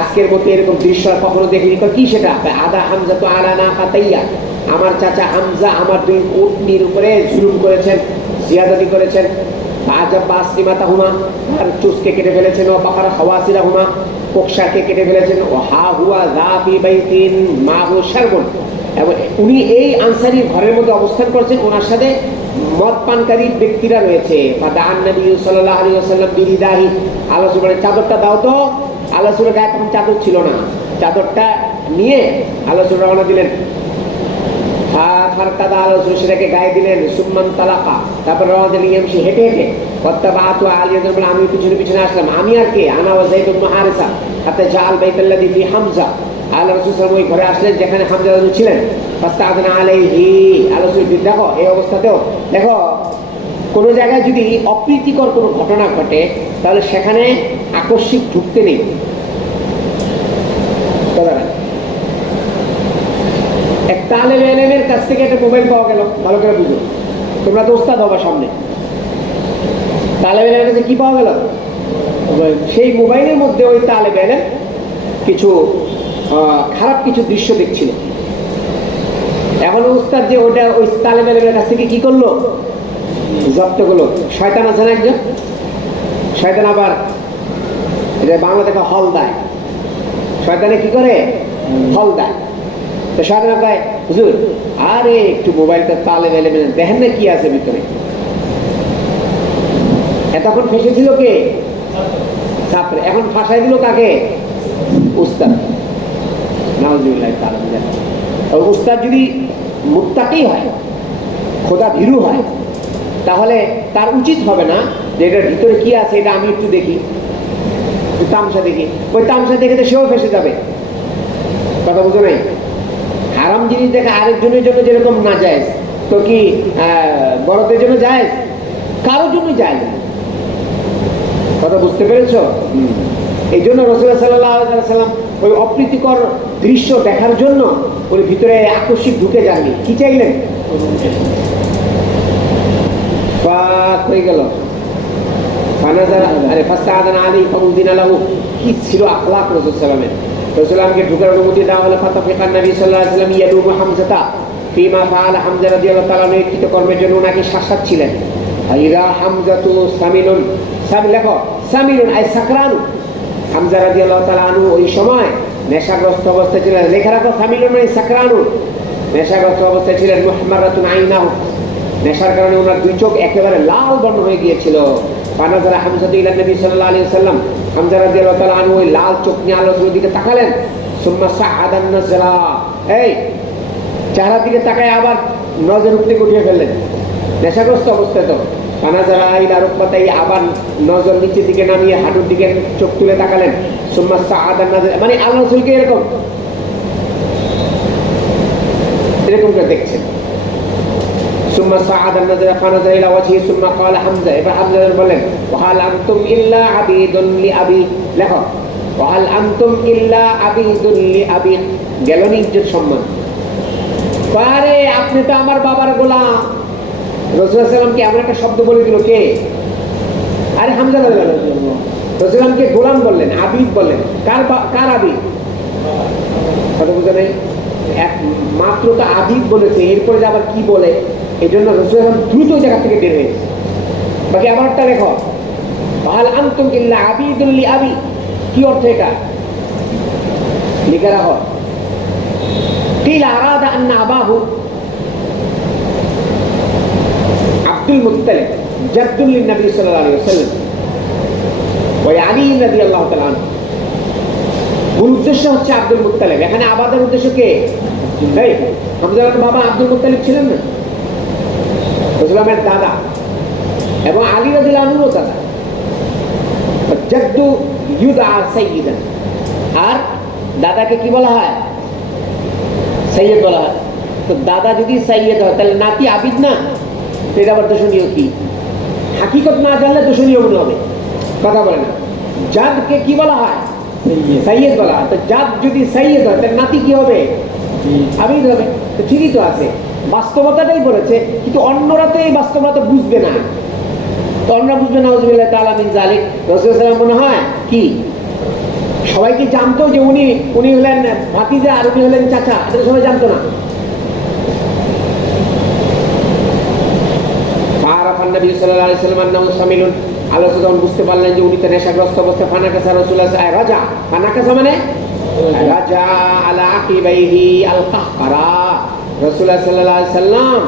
আজকের মতো এরকম দৃশ্য আর কখনো দেখিনি। কি সেটা? আদা হামজা তো আলা নাকাতাইয়া, আমার চাচা হামজা আমার দুই উটনির উপরে জুলুম করেছেন, জিয়াদতি করেছেন। ফাজাব্বা আসলিমাতাহুমা, আর চুসকে কেটে ফেলেছেন। ও বাকারা খাওয়াসিরাহুমা, কোকশাকে কেটে ফেলেছেন। ও হা হুয়া যাফি বাইতিন মাহু শারবুন, এবং উনি এই আনসারীর ঘরের মধ্যে অবস্থান করছেন, ওনার সাথে মদ পানকারী ব্যক্তিরা রয়েছে। ফাদাআন নবী সাল্লাল্লাহু আলাইহি ওয়াসাল্লাম বিরিদাহি, আল্লাহ সুবহানাহু, চাদরটা দাও তো। আল্লাহ সুবহানাহু গায়ে তখন চাদর ছিল না, চাদরটা নিয়ে আল্লাহ সুবহানাহু রওনা দিলেন। ফারকাদা আল্লাহ সুবহানাহু সেটাকে গায়ে দিলেন। সুম্মান তালাকা, তারপর রওনা দিলেন ইয়ামশি, হেঁটে হেঁটে। ওয়াত্তাবাতু আলী রাদিয়াল্লাহু আনহু, আমি পিছনে পিছনে আসলাম। আমি আর কে? আনা ওয়া যায়েদ ইবনে হারিসা, হাত্তা জাআল বাইতাল্লাযী ফি হামজা, আল্লাহ রাসূল সাল্লাল্লাহু আলাইহি ওয়াসাল্লাম ওই ঘরে আসলেন যেখানে হামজা রাদিয়াল্লাহু ছিলেন। ফাস্তাআযনা আলাইহি, আল্লাহ রাসূল, দেখো এই অবস্থাতেও, দেখো কোনো জায়গায় যদি অপ্রীতিকর কোনো ঘটনা ঘটে তাহলে সেখানে আকস্মিক ঢুকতে নেই। এক তালেব ইলমের কাছ থেকে একটা মোবাইল পাওয়া গেল, ভালো করে বুঝো, তোমরা তো ওস্তাদ হবা সামনে। তালেব ইলমের কাছে কি পাওয়া গেল? সেই মোবাইলের মধ্যে ওই তালেব ইলম কিছু খারাপ কিছু দৃশ্য দেখছিল। এখন উস্তাদ যে ওটা ওই তালেব ইলমের কাছ থেকে কি করলো? জব্দ করলো। শয়তান আছে না একজন, শয়তান আবার এটা বাংলা থেকে হল দেয়। শয়তানে কি করে? হল দেয়। তো শয়তান কয়, হুজুর আরে একটু মোবাইলটা তালে বেলে দেখেন না কি আছে ভিতরে। এতক্ষণ ফেসেছিল কে? ছাত্র। এখন ফাঁসাই দিল কাকে? উস্তাদ। নাউজুবিল্লাহ তাআলা। উস্তাদ যদি মুত্তাকি হয়, খোদা ভীরু হয়, তাহলে তার উচিত হবে না যে এটার ভিতরে কি আছে এটা আমি একটু দেখি, তামসা দেখি। ওই তামসা দেখে তো সেও ফেসে যাবে। কথা বুঝো নাই? হারাম জিনিস দেখা আরেকজনের জন্য যেরকম না যায়, তো কি বড়দের জন্য যায়? কারোর জন্য যায় না। কথা বুঝতে পেরেছ? এই জন্য রাসূলুল্লাহ সাল্লাল্লাহু আলাইহি ওয়াসাল্লাম ওই অপ্রীতিকর দৃশ্য দেখার জন্য ওই ভিতরে আকস্মিক ঢুকে যাননি। কি চাইলেন? পাক হয়ে গেল। আরে ফাস্তাআযান আলী ফাউযিনা লাহু। কি ছিল আখলাক রাসূল সাল্লাল্লাহু আলাইহি ওয়াসাল্লাম। রাসূলকে ঢোকার অনুমতি দেওয়া হলো। ফাতাফিকান নবী সাল্লাল্লাহু আলাইহি ওয়াসাল্লাম ইয়াদুমু হামজাতা ফিমা ফাআলা। হামজা রাদিয়াল্লাহু তাআলা কৃত কর্মের জন্য ওনাকে শাসাত ছিলেন। আইরা হামজাতু সামিনুন, লেখো সামিনুন আই সাকরানু। হামজা রাদিয়াল্লাহু তাআলা আনহু ওই সময় নেশাগ্রস্ত অবস্থায় ছিলেন। লেখা রাখো সামিনুন মানে সাকরানু, নেশাগ্রস্ত অবস্থায় ছিলেন। মুহমারাতুন আইনাহু, নেশার কারণে ওনার দুই চোখ একেবারে লাল বর্ণ হয়ে গিয়েছিল। ফানাজারা হামজাতু ইলা নবী সাল্লাল্লাহু আলাইহি ওয়াসাল্লাম। হামজা রাদিয়াল্লাহু তাআলা আনহু ওই লাল চোখ নিয়ে আল্লাহর দিকে তাকালেন। সুম্মা সাআদান নাজরা, এই চেহারার দিকে তাকায় আবার নজর উপরে উঠিয়ে ফেললেন। নেশাগ্রস্ত অবস্থায় তো। ফানাজারা ইলা রুকবাতাই, আবার নজর নিচের দিকে নামিয়ে হাঁটুর দিকে চোখ তুলে তাকালেন। সুম্মা সাআদান নাজরা মানে আল্লাহ রাসূলকে এরকম করে দেখছেন। সুম্মা সাআদান নাজরা ফানাজারা ইলা ওয়াজহি সুম্মা ক্বালা হামজা। এবার হামজা বললেন ওয়াহাল আনতুম ইল্লা আবিদুন লি আবি। লেখো ওয়াহাল আনতুম ইল্লা আবিদুন লি আবি। গেল না ইজ্জত সম্মান। আরে আপনি তো আমার বাবার গোলাম। রাসূলুল্লাহ সাল্লাল্লাহু আলাইহি ওয়াসাল্লামকে এমন একটা শব্দ বলে দিল কে? আরে হামজা রাদিয়াল্লাহু আনহু। রাসূলুল্লাহ সাল্লামকে গোলাম বললেন, আবিদ বললেন। কার আবিদ? কথা বুঝে নেই? এক মাত্র তো আবিদ বলেছে, এরপরে যে আবার কি বলে, এই জন্য রাসূলুল্লাহ সাল্লাল্লাহু আলাইহি ওয়াসাল্লাম দ্রুত জায়গা থেকে বের হয়েছে। বাকি আবারটা লেখো ওয়াহাল আনতুম ইল্লা আবিদুন লি আবি। কি অর্থ এটা? লিখে রাখো। কিল আরাদা আন্না আবাহু আব্দুল মুত্তালিব জাদ্দুল লিন-নবী সাল্লাল্লাহু আলাইহি ওয়াসাল্লাম ওয়া আলী রাদিয়াল্লাহু তাআলা আনহু। মূল উদ্দেশ্য হচ্ছে আব্দুল মুত্তালিব। এখানে আবাদের উদ্দেশ্য কে? এই হামজার বাবা আব্দুল মুত্তালিব ছিলেন না? রাসূলের দাদা এবং আলী রাদিয়াল্লাহু আনহুর দাদা। জাদ্দু ইউদা সাইয়্যিদান। আর দাদাকে কি বলা হয়? সাইয়্যিদ বলা হয়। তো দাদা যদি সাইয়্যিদ হয় তাহলে নাতি আবিদ না? এটা আবার দোষণীয় কি? হাকিকত না জানলে দোষণীয় মনে হবে। কথা বলে না। জাদকে কি বলা হয়? সাইয়্যিদ বলা হয়। তো জাদ যদি সাইয়্যিদ হয় তাহলে নাতি কি হবে? আবিদ হবে। তো ঠিকই তো আছে, বাস্তবতাটাই বলেছে। কিন্তু অন্যরা তো এই বাস্তবতা বুঝবে না। তো অন্যরা বুঝবে না। নাউযুবিল্লাহ তাআলা মিন যালিক। রাসূলুল্লাহ সাল্লাল্লাহু আলাইহি ওয়াসাল্লাম মনে হয় কি সবাই কি জানতো যে উনি হলেন ভাতিজা আর উনি হলেন চাচা? এটা সবাই জানতো না। নবী সাল্লাল্লাহু আলাইহি ওয়াসাল্লাম আন্নাহু সামিলুন। আল্লাহ যখন বুঝতে পারলেন যে উনি তো নেশাগ্রস্ত অবস্থায়, ফানাকাসা রাসূলুল্লাহ রাজা। ফানাকাসা মানে রাজা আলা আকিবাইহি আল কাহকারা। রাসূলুল্লাহ সাল্লাল্লাহু আলাইহি ওয়াসাল্লাম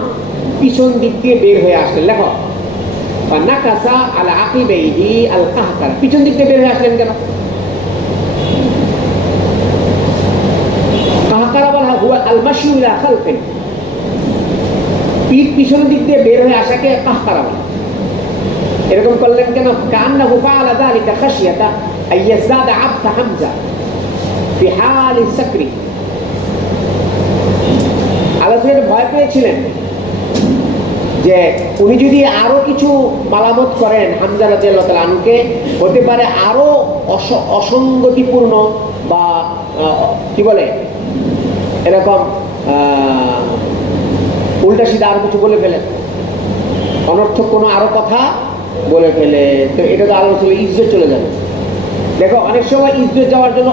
পিছন দিক দিয়ে বের হয়ে আসলেন। লেখো ফানাকাসা আলা আকিবাইহি আল কাহকারা। পিছন দিক দিয়ে বের হয়ে আসলেন কেন? কাহকারা বলা হুয়া আল মাশি ইলা খালফিন। পিঠ পিছনের দিক দিয়ে বের হয়ে আসাকে কাহকারা বলে। এরকম করলেন কেন? কান্নাহু ফাআলা যালিকা খাশিয়াতা আইয়াজদাদা আবতা হামজা ফি হালি সাকরি। আল্লাহ ভয় পেয়েছিলেন যে উনি যদি আরো কিছু মালামত করেন হামজা রাদিয়াল্লাহু তাআলা আনহুকে, হতে পারে আরো অসঙ্গতিপূর্ণ বা কি বলে এরকম উল্টা সিধা আরো কিছু বলে ফেলে, অনর্থক কোনো আরো কথা বলে ফেলে। তো এটা তো আল্লাহ রাসূলের ইজ্জত চলে যাবে। দেখো অনেক সময় ইজ্জত যাওয়ার জন্য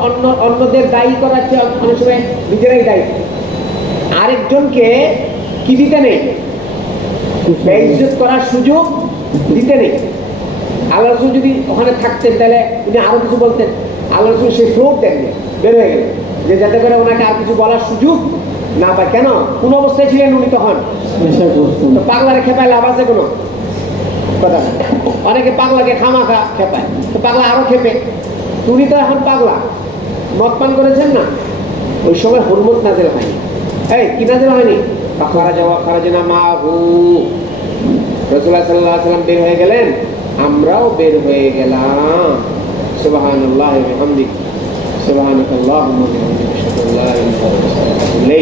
অন্যদের দায়ী করাচ্ছে, অনেক সময় নিজেরাই দায়ী। আরেকজনকে কি দিতে নেই? ইজ্জত করার সুযোগ দিতে নেই। আল্লাহ রাসূল যদি ওখানে থাকতেন তাহলে উনি আরো কিছু বলতেন। আল্লাহ রাসূল সেই ফ্লোর দেননি, বের হয়ে গেলেন যে যাতে করে ওনাকে আর কিছু বলার সুযোগ না ভাই কেন? কোন অবস্থায় ছিলেন উনি তখন? নেশা করছেন। তো পাগলারে খেপায় লাভ আছে কোনো কথা না। অনেকে পাগলাকে খামাখা খেপায়, তো পাগলা আরো খেপে। উনি তো এখন পাগলা, মদ পান করেছেন না, ওই সময় হুরমত নাজেল হয়নি। এই কি নাজেল হয়নি? খারাজনা মাহু, রাসূলুল্লাহ সাল্লাল্লাহু আলাইহি ওয়াসাল্লাম বের হয়ে গেলেন, আমরাও বের হয়ে গেলাম। সুবহানাল্লাহি ওয়া বিহামদিহি, সুবহানাকাল্লাহুম্মা ওয়া বিহামদিকা, আশহাদু আল্লা ইলাহা ইল্লা আনতা, আস্তাগফিরুকা ওয়া আতুবু ইলাইক।